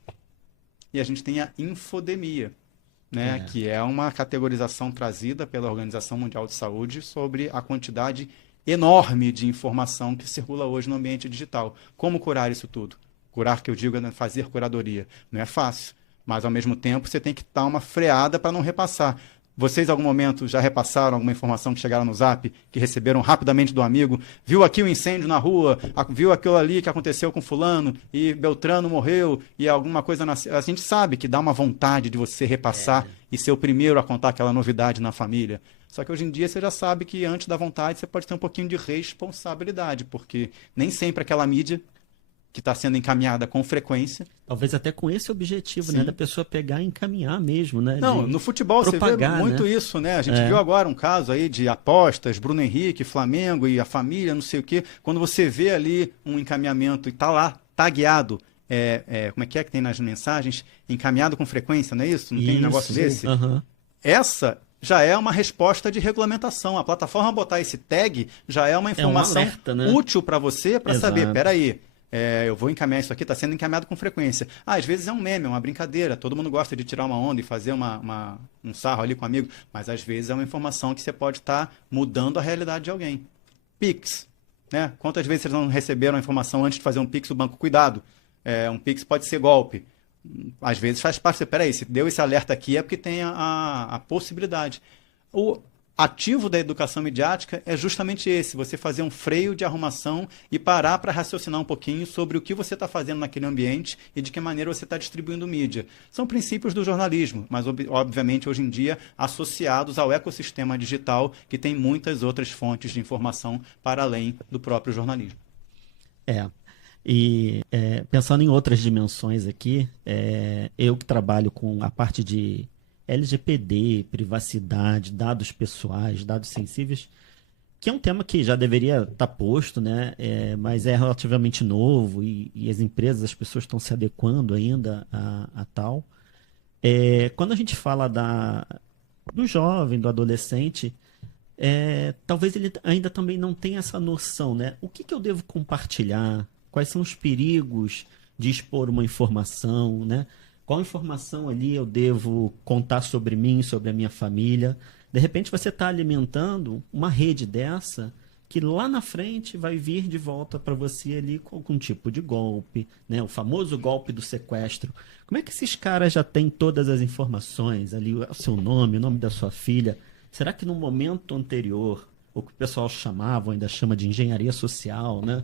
e a gente tem a infodemia, né? Que é uma categorização trazida pela Organização Mundial de Saúde sobre a quantidade enorme de informação que circula hoje no ambiente digital. Como curar isso tudo? Curar, que eu digo, é fazer curadoria. Não é fácil, mas ao mesmo tempo você tem que dar uma freada para não repassar. Vocês, em algum momento, já repassaram alguma informação que chegaram no Zap, que receberam rapidamente do amigo? Viu aqui o incêndio na rua, viu aquilo ali que aconteceu com fulano, e Beltrano morreu, e alguma coisa nasceu. A gente sabe que dá uma vontade de você repassar e ser o primeiro a contar aquela novidade na família. Só que hoje em dia você já sabe que antes da vontade você pode ter um pouquinho de responsabilidade, porque nem sempre aquela mídia que está sendo encaminhada com frequência. Talvez até com esse objetivo, Sim. né? Da pessoa pegar e encaminhar mesmo, né? Não, de no futebol você vê propagar, muito né? isso, né? A gente viu agora um caso aí de apostas, Bruno Henrique, Flamengo e a família, não sei o quê. Quando você vê ali um encaminhamento e tá lá, tagueado, como é que tem nas mensagens? Encaminhado com frequência, não é isso? Não tem um negócio desse? Aham. Essa já é uma resposta de regulamentação. A plataforma botar esse tag já é uma informação alerta, né? útil para você, para Exato. saber, peraí, eu vou encaminhar isso aqui, está sendo encaminhado com frequência. Às vezes é um meme, é uma brincadeira, todo mundo gosta de tirar uma onda e fazer um sarro ali com um amigo, mas às vezes é uma informação que você pode estar mudando a realidade de alguém. Pix, né? Quantas vezes vocês não receberam a informação antes de fazer um Pix do banco? Cuidado, um Pix pode ser golpe. Às vezes faz parte, peraí, se deu esse alerta aqui é porque tem a possibilidade. O ativo da educação midiática é justamente esse, você fazer um freio de arrumação e parar para raciocinar um pouquinho sobre o que você está fazendo naquele ambiente e de que maneira você está distribuindo mídia. São princípios do jornalismo, mas obviamente hoje em dia associados ao ecossistema digital que tem muitas outras fontes de informação para além do próprio jornalismo. E pensando em outras dimensões aqui, eu que trabalho com a parte de LGPD, privacidade, dados pessoais, dados sensíveis, que é um tema que já deveria estar posto, né? Mas é relativamente novo e as empresas, as pessoas estão se adequando ainda a tal. Quando a gente fala do jovem, do adolescente, talvez ele ainda também não tenha essa noção, né? O que eu devo compartilhar? Quais são os perigos de expor uma informação, né? Qual informação ali eu devo contar sobre mim, sobre a minha família? De repente você está alimentando uma rede dessa que lá na frente vai vir de volta para você ali com algum tipo de golpe, né? O famoso golpe do sequestro. Como é que esses caras já têm todas as informações ali, o seu nome, o nome da sua filha? Será que no momento anterior, o que o pessoal chamava, ainda chama de engenharia social, né?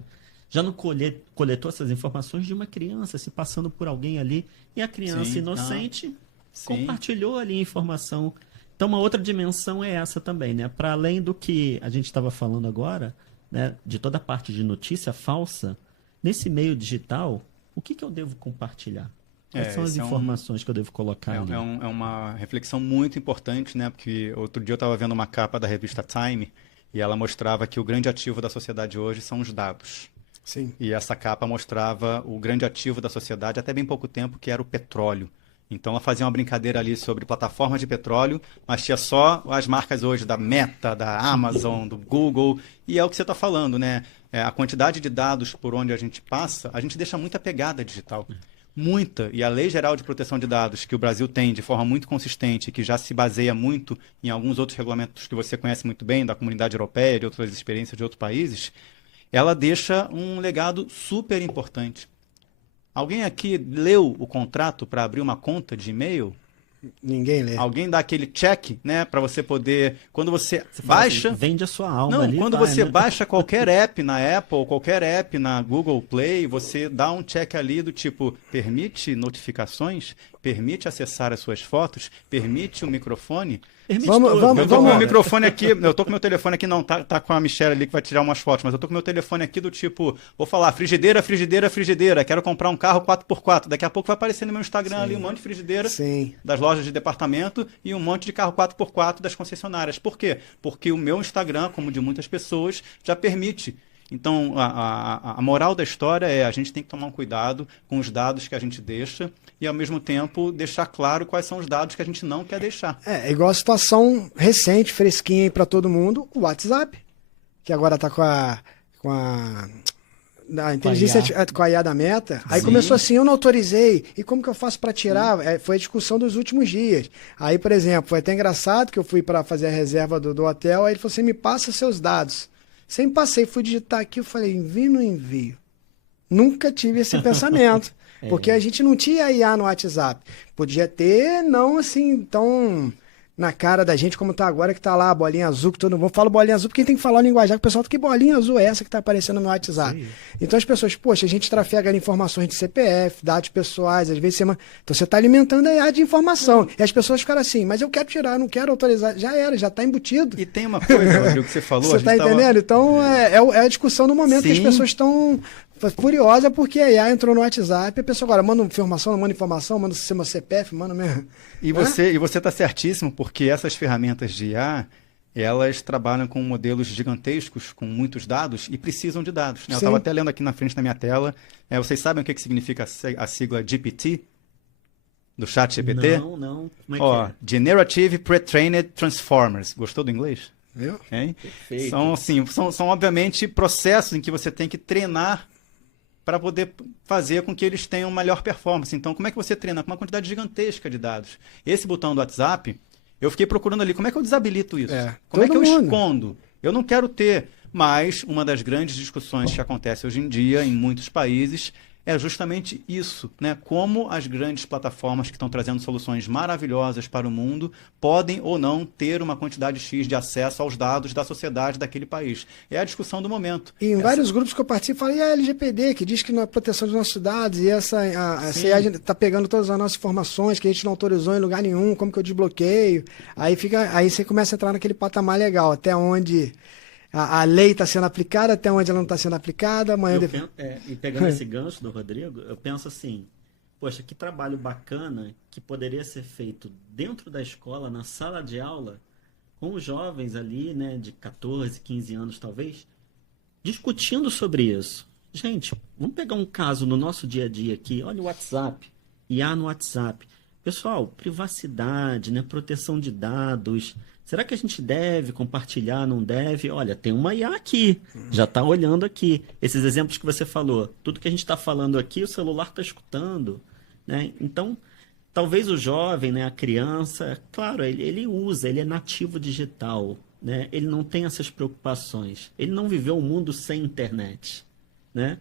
Já não coletou essas informações de uma criança se passando por alguém ali e a criança inocente compartilhou ali a informação. Então, uma outra dimensão é essa também, né? Para além do que a gente estava falando agora, né? De toda a parte de notícia falsa, nesse meio digital, o que eu devo compartilhar? Quais são as informações que eu devo colocar ali? É uma reflexão muito importante, né? Porque outro dia eu estava vendo uma capa da revista Time e ela mostrava que o grande ativo da sociedade hoje são os dados. Sim. E essa capa mostrava o grande ativo da sociedade até bem pouco tempo, que era o petróleo. Então ela fazia uma brincadeira ali sobre plataformas de petróleo, mas tinha só as marcas hoje da Meta, da Amazon, do Google, e é o que você está falando, né? A quantidade de dados por onde a gente passa, a gente deixa muita pegada digital. Muita. E a Lei Geral de Proteção de Dados, que o Brasil tem de forma muito consistente, que já se baseia muito em alguns outros regulamentos que você conhece muito bem, da Comunidade Europeia, de outras experiências de outros países, ela deixa um legado super importante. Alguém aqui leu o contrato para abrir uma conta de e-mail? Ninguém lê. Alguém dá aquele check, né, para você poder, quando você fala baixa, assim, vende a sua alma não, ali, quando vai, você né? baixa qualquer app na Apple, qualquer app na Google Play, você dá um check ali do tipo, permite notificações, permite acessar as suas fotos, permite o microfone. Permite Vamos- tudo. vamos- Eu tô com o vamos- meu microfone aqui, eu tô com o meu telefone aqui, não, tá com a Michelle ali que vai tirar umas fotos, mas eu tô com o meu telefone aqui do tipo, vou falar frigideira, frigideira, frigideira, quero comprar um carro 4x4, daqui a pouco vai aparecer no meu Instagram ali um monte de frigideira Sim. das lojas de departamento e um monte de carro 4x4 das concessionárias. Por quê? Porque o meu Instagram, como o de muitas pessoas, já permite. Então, a moral da história é a gente tem que tomar um cuidado com os dados que a gente deixa e, ao mesmo tempo, deixar claro quais são os dados que a gente não quer deixar. É igual a situação recente, fresquinha aí pra todo mundo, o WhatsApp, que agora tá com a inteligência com a IA da Meta. Aí Sim. começou assim, eu não autorizei. E como que eu faço para tirar? Foi a discussão dos últimos dias. Aí, por exemplo, foi até engraçado que eu fui para fazer a reserva do hotel, aí ele falou assim, me passa seus dados. Sempre passei, fui digitar aqui, eu falei, envio ou não envio? Nunca tive esse pensamento. Porque a gente não tinha IA no WhatsApp. Podia ter, não assim, tão na cara da gente como tá agora, que tá lá a bolinha azul, que todo mundo fala bolinha azul, porque tem que falar o linguajar, que o pessoal, que bolinha azul é essa que tá aparecendo no WhatsApp? Sim. Então as pessoas, poxa, a gente trafega informações de CPF, dados pessoais, às vezes então você tá alimentando a IA de informação. E as pessoas ficaram assim, mas eu quero tirar, eu não quero autorizar. Já era, já tá embutido. E tem uma coisa, Rodrigo, que você falou. Você a gente tá tava- entendendo? Então é a discussão no momento que as Sim. pessoas estão furiosas porque a IA entrou no WhatsApp, a pessoa agora manda informação, não manda informação, manda seu CPF, manda mesmo. E você está certíssimo, porque essas ferramentas de IA, elas trabalham com modelos gigantescos, com muitos dados, e precisam de dados, né? Eu Sim. estava até lendo aqui na frente da minha tela. Vocês sabem o que significa a sigla GPT? Do chat GPT? Não. Como é Ó, que Generative Pre-trained Transformers. Gostou do inglês? Viu? Hein? Perfeito. São, assim, são obviamente processos em que você tem que treinar para poder fazer com que eles tenham melhor performance. Então, como é que você treina? Com uma quantidade gigantesca de dados. Esse botão do WhatsApp, eu fiquei procurando ali, como é que eu desabilito isso? Como é que todo eu mundo. escondo? Eu não quero ter. Mas uma das grandes discussões que acontece hoje em dia em muitos países é justamente isso, né? Como as grandes plataformas que estão trazendo soluções maravilhosas para o mundo podem ou não ter uma quantidade X de acesso aos dados da sociedade daquele país. É a discussão do momento. E em vários grupos que eu participo, falei, e a LGPD, que diz que na proteção dos nossos dados, e a Sim. CEA está pegando todas as nossas informações que a gente não autorizou em lugar nenhum, como que eu desbloqueio? Aí você começa a entrar naquele patamar legal, até onde a lei está sendo aplicada, até onde ela não está sendo aplicada. Amanhã E pegando esse gancho do Rodrigo, eu penso assim, poxa, que trabalho bacana que poderia ser feito dentro da escola, na sala de aula, com os jovens ali, né, de 14, 15 anos talvez, discutindo sobre isso. Gente, vamos pegar um caso no nosso dia a dia aqui, olha o WhatsApp, IA no WhatsApp. Pessoal, privacidade, né, proteção de dados. Será que a gente deve compartilhar, não deve? Olha, tem uma IA aqui, já está olhando aqui. Esses exemplos que você falou, tudo que a gente está falando aqui, o celular está escutando, né? Então, talvez o jovem, né, a criança, claro, ele usa, ele é nativo digital, né? Ele não tem essas preocupações. Ele não viveu um mundo sem internet, né?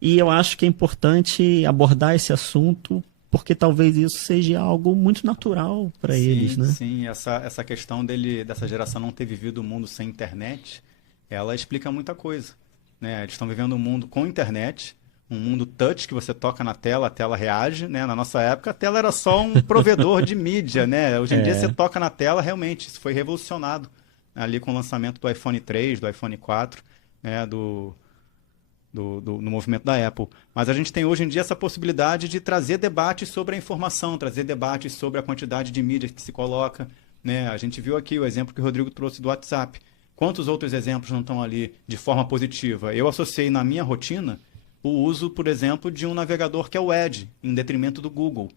E eu acho que é importante abordar esse assunto porque talvez isso seja algo muito natural para eles, né? Sim, essa questão dessa geração não ter vivido o mundo sem internet, ela explica muita coisa, né? Eles estão vivendo um mundo com internet, um mundo touch que você toca na tela, a tela reage, né? Na nossa época, a tela era só um provedor de mídia, né? Hoje em dia você toca na tela, realmente, isso foi revolucionado ali com o lançamento do iPhone 3, do iPhone 4, né? No movimento da Apple. Mas a gente tem hoje em dia essa possibilidade de trazer debates sobre a informação, trazer debates sobre a quantidade de mídia que se coloca, né? A gente viu aqui o exemplo que o Rodrigo trouxe do WhatsApp. Quantos outros exemplos não estão ali de forma positiva? Eu associei na minha rotina o uso, por exemplo, de um navegador que é o Edge, em detrimento do Google,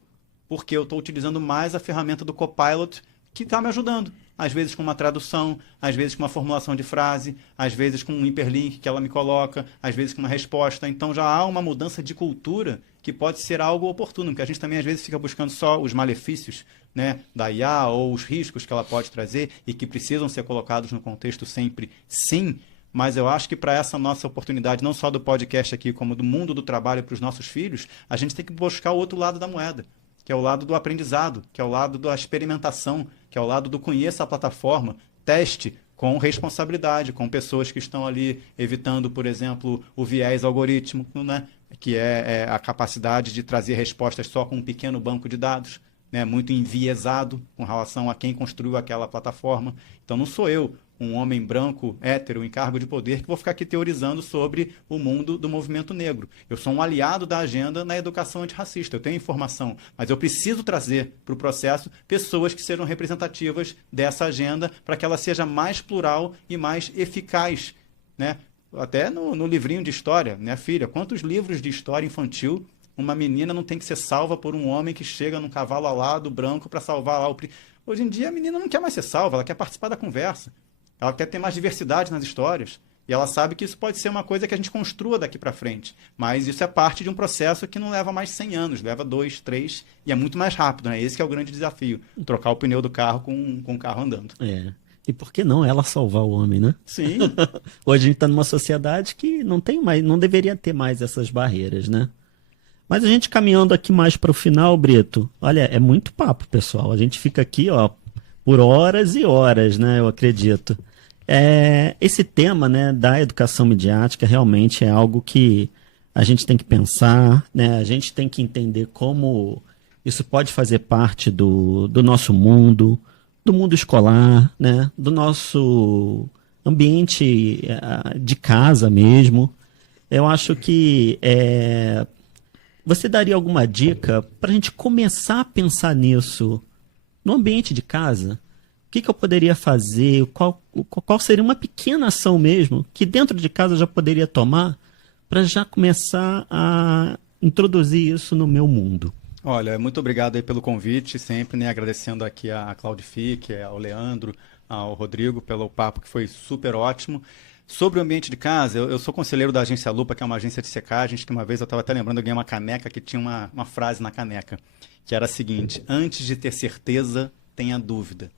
porque eu estou utilizando mais a ferramenta do Copilot, que está me ajudando. Às vezes com uma tradução, às vezes com uma formulação de frase, às vezes com um hiperlink que ela me coloca, às vezes com uma resposta. Então já há uma mudança de cultura que pode ser algo oportuno, porque a gente também às vezes fica buscando só os malefícios, né, da IA ou os riscos que ela pode trazer e que precisam ser colocados no contexto sempre sim, mas eu acho que para essa nossa oportunidade, não só do podcast aqui, como do mundo do trabalho para os nossos filhos, a gente tem que buscar o outro lado da moeda, que é o lado do aprendizado, que é o lado da experimentação, que é o lado do conheça a plataforma, teste com responsabilidade, com pessoas que estão ali evitando, por exemplo, o viés algorítmico, né? Que é a capacidade de trazer respostas só com um pequeno banco de dados, né? Muito enviesado com relação a quem construiu aquela plataforma. Então não sou eu, um homem branco, hétero, em cargo de poder, que vou ficar aqui teorizando sobre o mundo do movimento negro. Eu sou um aliado da agenda na educação antirracista. Eu tenho informação, mas eu preciso trazer para o processo pessoas que sejam representativas dessa agenda para que ela seja mais plural e mais eficaz, né? Até no livrinho de história, minha filha, quantos livros de história infantil uma menina não tem que ser salva por um homem que chega num cavalo alado branco para salvar lá o... Hoje em dia a menina não quer mais ser salva, ela quer participar da conversa. Ela quer ter mais diversidade nas histórias. E ela sabe que isso pode ser uma coisa que a gente construa daqui para frente. Mas isso é parte de um processo que não leva mais 100 anos, leva 2, 3, e é muito mais rápido, né? Esse que é o grande desafio, trocar o pneu do carro com o carro andando. É. E por que não ela salvar o homem, né? Sim. Hoje a gente está numa sociedade que não tem mais, não deveria ter mais essas barreiras, né? Mas a gente caminhando aqui mais para o final, Brito, olha, é muito papo, pessoal. A gente fica aqui, ó, por horas e horas, né? Eu acredito. Esse tema, né, da educação midiática realmente é algo que a gente tem que pensar, né? A gente tem que entender como isso pode fazer parte do nosso mundo, do mundo escolar, né? Do nosso ambiente de casa mesmo. Eu acho que você daria alguma dica para a gente começar a pensar nisso no ambiente de casa? O que eu poderia fazer? Qual seria uma pequena ação mesmo que dentro de casa eu já poderia tomar para já começar a introduzir isso no meu mundo? Olha, muito obrigado aí pelo convite, sempre, né? Agradecendo aqui a Claudific, ao Leandro, ao Rodrigo, pelo papo que foi super ótimo. Sobre o ambiente de casa, eu sou conselheiro da Agência Lupa, que é uma agência de secagens, que uma vez eu estava até lembrando, eu ganhei uma caneca que tinha uma frase na caneca, que era a seguinte: antes de ter certeza, tenha dúvida.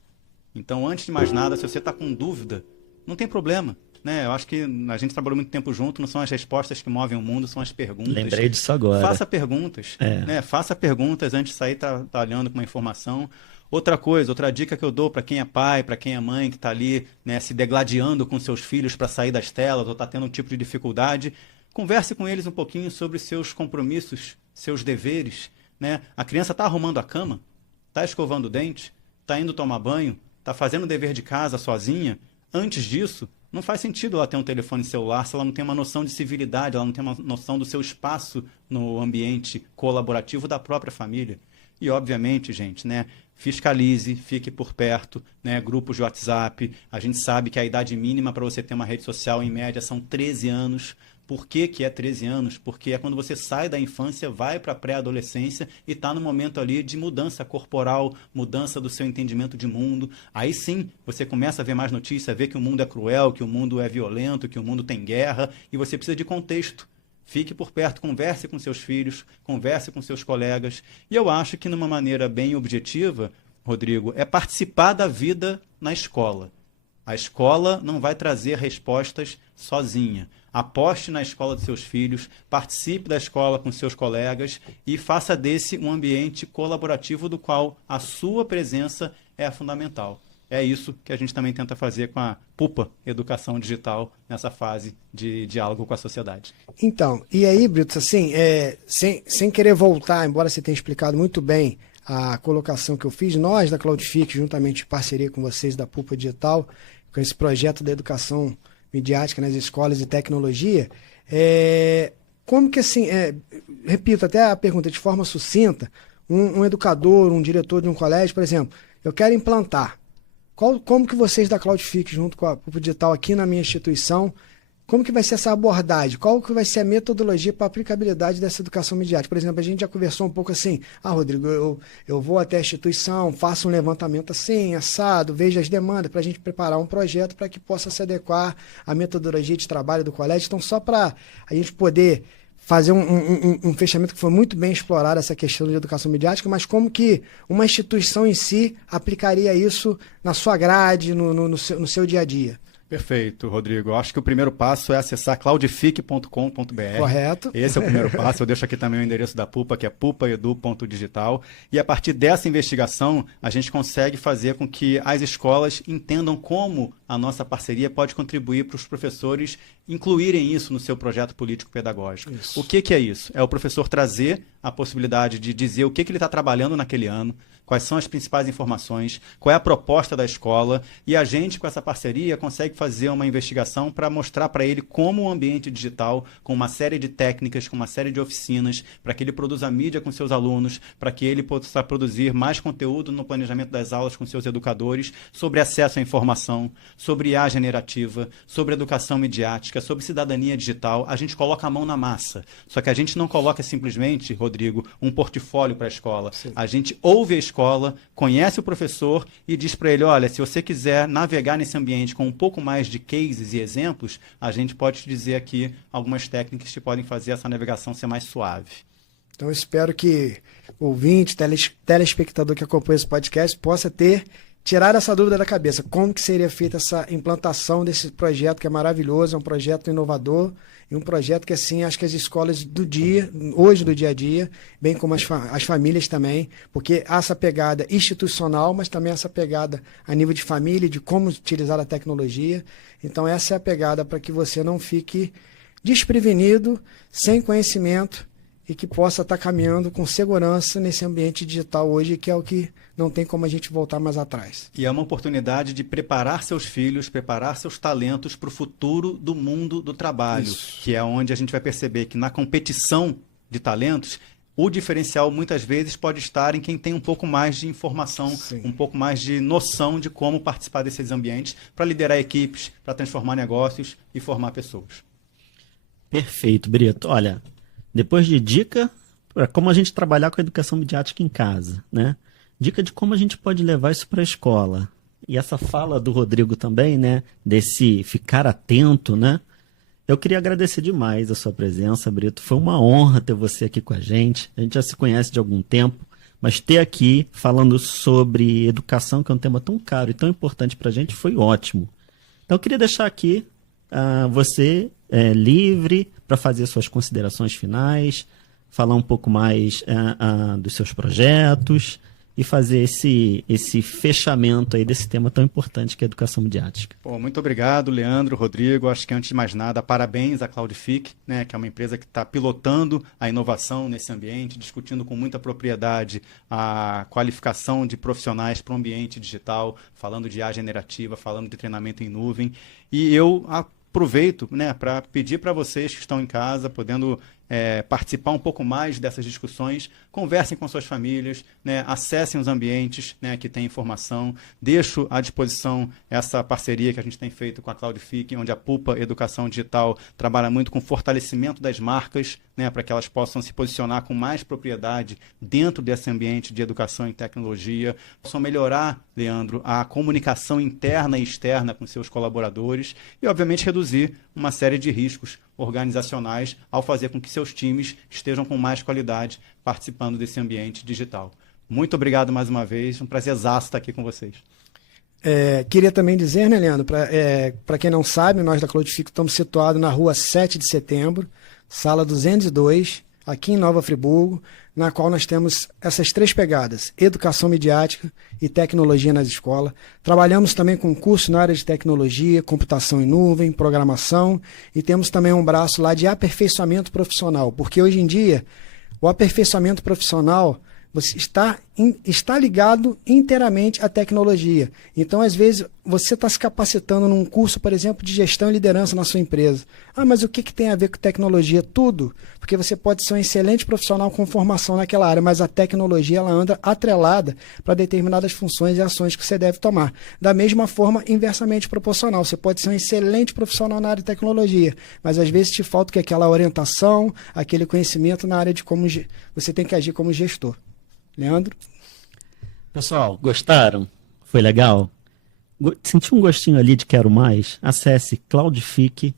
Então, antes de mais nada, se você está com dúvida, não tem problema, né? Eu acho que a gente trabalhou muito tempo junto, não são as respostas que movem o mundo, são as perguntas. Lembrei disso agora. Faça perguntas, né? Faça perguntas antes de sair trabalhando com uma informação. Outra coisa, outra dica que eu dou para quem é pai, para quem é mãe, que está ali, né, se degladiando com seus filhos para sair das telas ou está tendo um tipo de dificuldade, converse com eles um pouquinho sobre seus compromissos, seus deveres, né? A criança está arrumando a cama, está escovando o dente, está indo tomar banho, está fazendo o dever de casa sozinha. Antes disso, não faz sentido ela ter um telefone celular se ela não tem uma noção de civilidade, ela não tem uma noção do seu espaço no ambiente colaborativo da própria família. E, obviamente, gente, né, fiscalize, fique por perto, né, grupos de WhatsApp. A gente sabe que a idade mínima para você ter uma rede social, em média, são 13 anos. Por que é 13 anos? Porque é quando você sai da infância, vai para a pré-adolescência e está no momento ali de mudança corporal, mudança do seu entendimento de mundo. Aí sim, você começa a ver mais notícias, a ver que o mundo é cruel, que o mundo é violento, que o mundo tem guerra, e você precisa de contexto. Fique por perto, converse com seus filhos, converse com seus colegas. E eu acho que, numa maneira bem objetiva, Rodrigo, é participar da vida na escola. A escola não vai trazer respostas sozinha. Aposte na escola dos seus filhos, participe da escola com seus colegas e faça desse um ambiente colaborativo do qual a sua presença é fundamental. É isso que a gente também tenta fazer com a PUPA, Educação Digital, nessa fase de diálogo com a sociedade. Então, e aí, Brito, assim, sem querer voltar, embora você tenha explicado muito bem a colocação que eu fiz, nós da Claudific, juntamente em parceria com vocês da PUPA Digital, com esse projeto da educação midiática nas escolas e tecnologia, como que assim, repito até a pergunta de forma sucinta, um educador, um diretor de um colégio, por exemplo, eu quero implantar. Como que vocês da Claudific, junto com a PUPA Digital aqui na minha instituição, como que vai ser essa abordagem? Qual que vai ser a metodologia para a aplicabilidade dessa educação midiática? Por exemplo, a gente já conversou um pouco assim, Rodrigo, eu vou até a instituição, faço um levantamento assim, assado, vejo as demandas para a gente preparar um projeto para que possa se adequar à metodologia de trabalho do colégio. Então, só para a gente poder fazer um fechamento que foi muito bem explorado, essa questão de educação midiática, mas como que uma instituição em si aplicaria isso na sua grade, no seu dia a dia? Perfeito, Rodrigo. Eu acho que o primeiro passo é acessar cloudfic.com.br. Correto. Esse é o primeiro passo. Eu deixo aqui também o endereço da PUPA, que é pupaedu.digital. E a partir dessa investigação, a gente consegue fazer com que as escolas entendam como a nossa parceria pode contribuir para os professores incluírem isso no seu projeto político-pedagógico. O que é isso? É o professor trazer a possibilidade de dizer o que ele está trabalhando naquele ano, quais são as principais informações, qual é a proposta da escola, e a gente, com essa parceria, consegue fazer uma investigação para mostrar para ele como o ambiente digital, com uma série de técnicas, com uma série de oficinas, para que ele produza mídia com seus alunos, para que ele possa produzir mais conteúdo no planejamento das aulas com seus educadores, sobre acesso à informação, sobre IA generativa, sobre educação midiática, sobre cidadania digital. A gente coloca a mão na massa. Só que a gente não coloca simplesmente, Rodrigo, um portfólio para a escola. Sim. A gente ouve a escola, conhece o professor e diz para ele, olha, se você quiser navegar nesse ambiente com um pouco mais de cases e exemplos, a gente pode te dizer aqui algumas técnicas que podem fazer essa navegação ser mais suave. Então eu espero que o ouvinte, telespectador que acompanha esse podcast possa tirar essa dúvida da cabeça. Como que seria feita essa implantação desse projeto que é maravilhoso, é um projeto inovador e um projeto que, assim, acho que as escolas do dia a dia, bem como as famílias também, porque há essa pegada institucional, mas também essa pegada a nível de família, de como utilizar a tecnologia. Então essa é a pegada para que você não fique desprevenido, sem conhecimento, e que possa estar caminhando com segurança nesse ambiente digital hoje, que é o que não tem como a gente voltar mais atrás. E é uma oportunidade de preparar seus filhos, preparar seus talentos para o futuro do mundo do trabalho, Isso. que é onde a gente vai perceber que na competição de talentos, o diferencial muitas vezes pode estar em quem tem um pouco mais de informação, Sim. um pouco mais de noção de como participar desses ambientes para liderar equipes, para transformar negócios e formar pessoas. Perfeito, Brito. Olha, depois de dica para como a gente trabalhar com a educação midiática em casa, né? Dica de como a gente pode levar isso para a escola. E essa fala do Rodrigo também, né? Desse ficar atento, né? Eu queria agradecer demais a sua presença, Brito. Foi uma honra ter você aqui com a gente. A gente já se conhece de algum tempo, mas ter aqui falando sobre educação, que é um tema tão caro e tão importante para a gente, foi ótimo. Então eu queria deixar aqui você livre para fazer suas considerações finais, falar um pouco mais dos seus projetos e fazer esse fechamento aí desse tema tão importante que é a educação midiática. Pô, muito obrigado, Leandro, Rodrigo. Acho que antes de mais nada, parabéns à Cloudfic, né, que é uma empresa que está pilotando a inovação nesse ambiente, discutindo com muita propriedade a qualificação de profissionais para o ambiente digital, falando de IA generativa, falando de treinamento em nuvem. E eu aproveito, né, para pedir para vocês que estão em casa, podendo participar um pouco mais dessas discussões, conversem com suas famílias, né, acessem os ambientes, né, que tem informação. Deixo à disposição essa parceria que a gente tem feito com a Cloudfic, onde a PUPA Educação Digital trabalha muito com fortalecimento das marcas, né, para que elas possam se posicionar com mais propriedade dentro desse ambiente de educação e tecnologia, possam melhorar, Leandro, a comunicação interna e externa com seus colaboradores e, obviamente, reduzir uma série de riscos organizacionais ao fazer com que seus times estejam com mais qualidade participando desse ambiente digital. Muito obrigado mais uma vez, um prazerzaço estar aqui com vocês. Queria também dizer, né, Leandro, para quem não sabe, nós da Cloudfic estamos situados na rua 7 de setembro, sala 202, aqui em Nova Friburgo, na qual nós temos essas 3 pegadas: educação midiática e tecnologia nas escolas. Trabalhamos também com curso na área de tecnologia, computação em nuvem, programação, e temos também um braço lá de aperfeiçoamento profissional, porque hoje em dia o aperfeiçoamento profissional está ligado inteiramente à tecnologia. Então, às vezes, você está se capacitando num curso, por exemplo, de gestão e liderança na sua empresa. Mas o que tem a ver com tecnologia? Tudo. Porque você pode ser um excelente profissional com formação naquela área, mas a tecnologia ela anda atrelada para determinadas funções e ações que você deve tomar. Da mesma forma, inversamente proporcional. Você pode ser um excelente profissional na área de tecnologia, mas às vezes te falta aquela orientação, aquele conhecimento na área de como você tem que agir como gestor. Leandro? Pessoal, gostaram? Foi legal? Sentiu um gostinho ali de quero mais? Acesse cloudfic.com.br,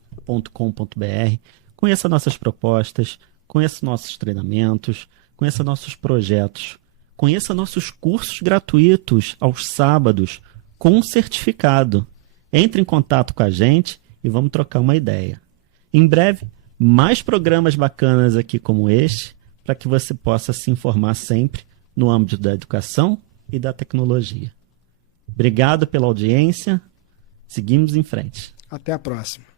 conheça nossas propostas, conheça nossos treinamentos, conheça nossos projetos, conheça nossos cursos gratuitos aos sábados com certificado. entre em contato com a gente e vamos trocar uma ideia. Em breve, mais programas bacanas aqui como este, para que você possa se informar sempre no âmbito da educação e da tecnologia. Obrigado pela audiência. Seguimos em frente. Até a próxima.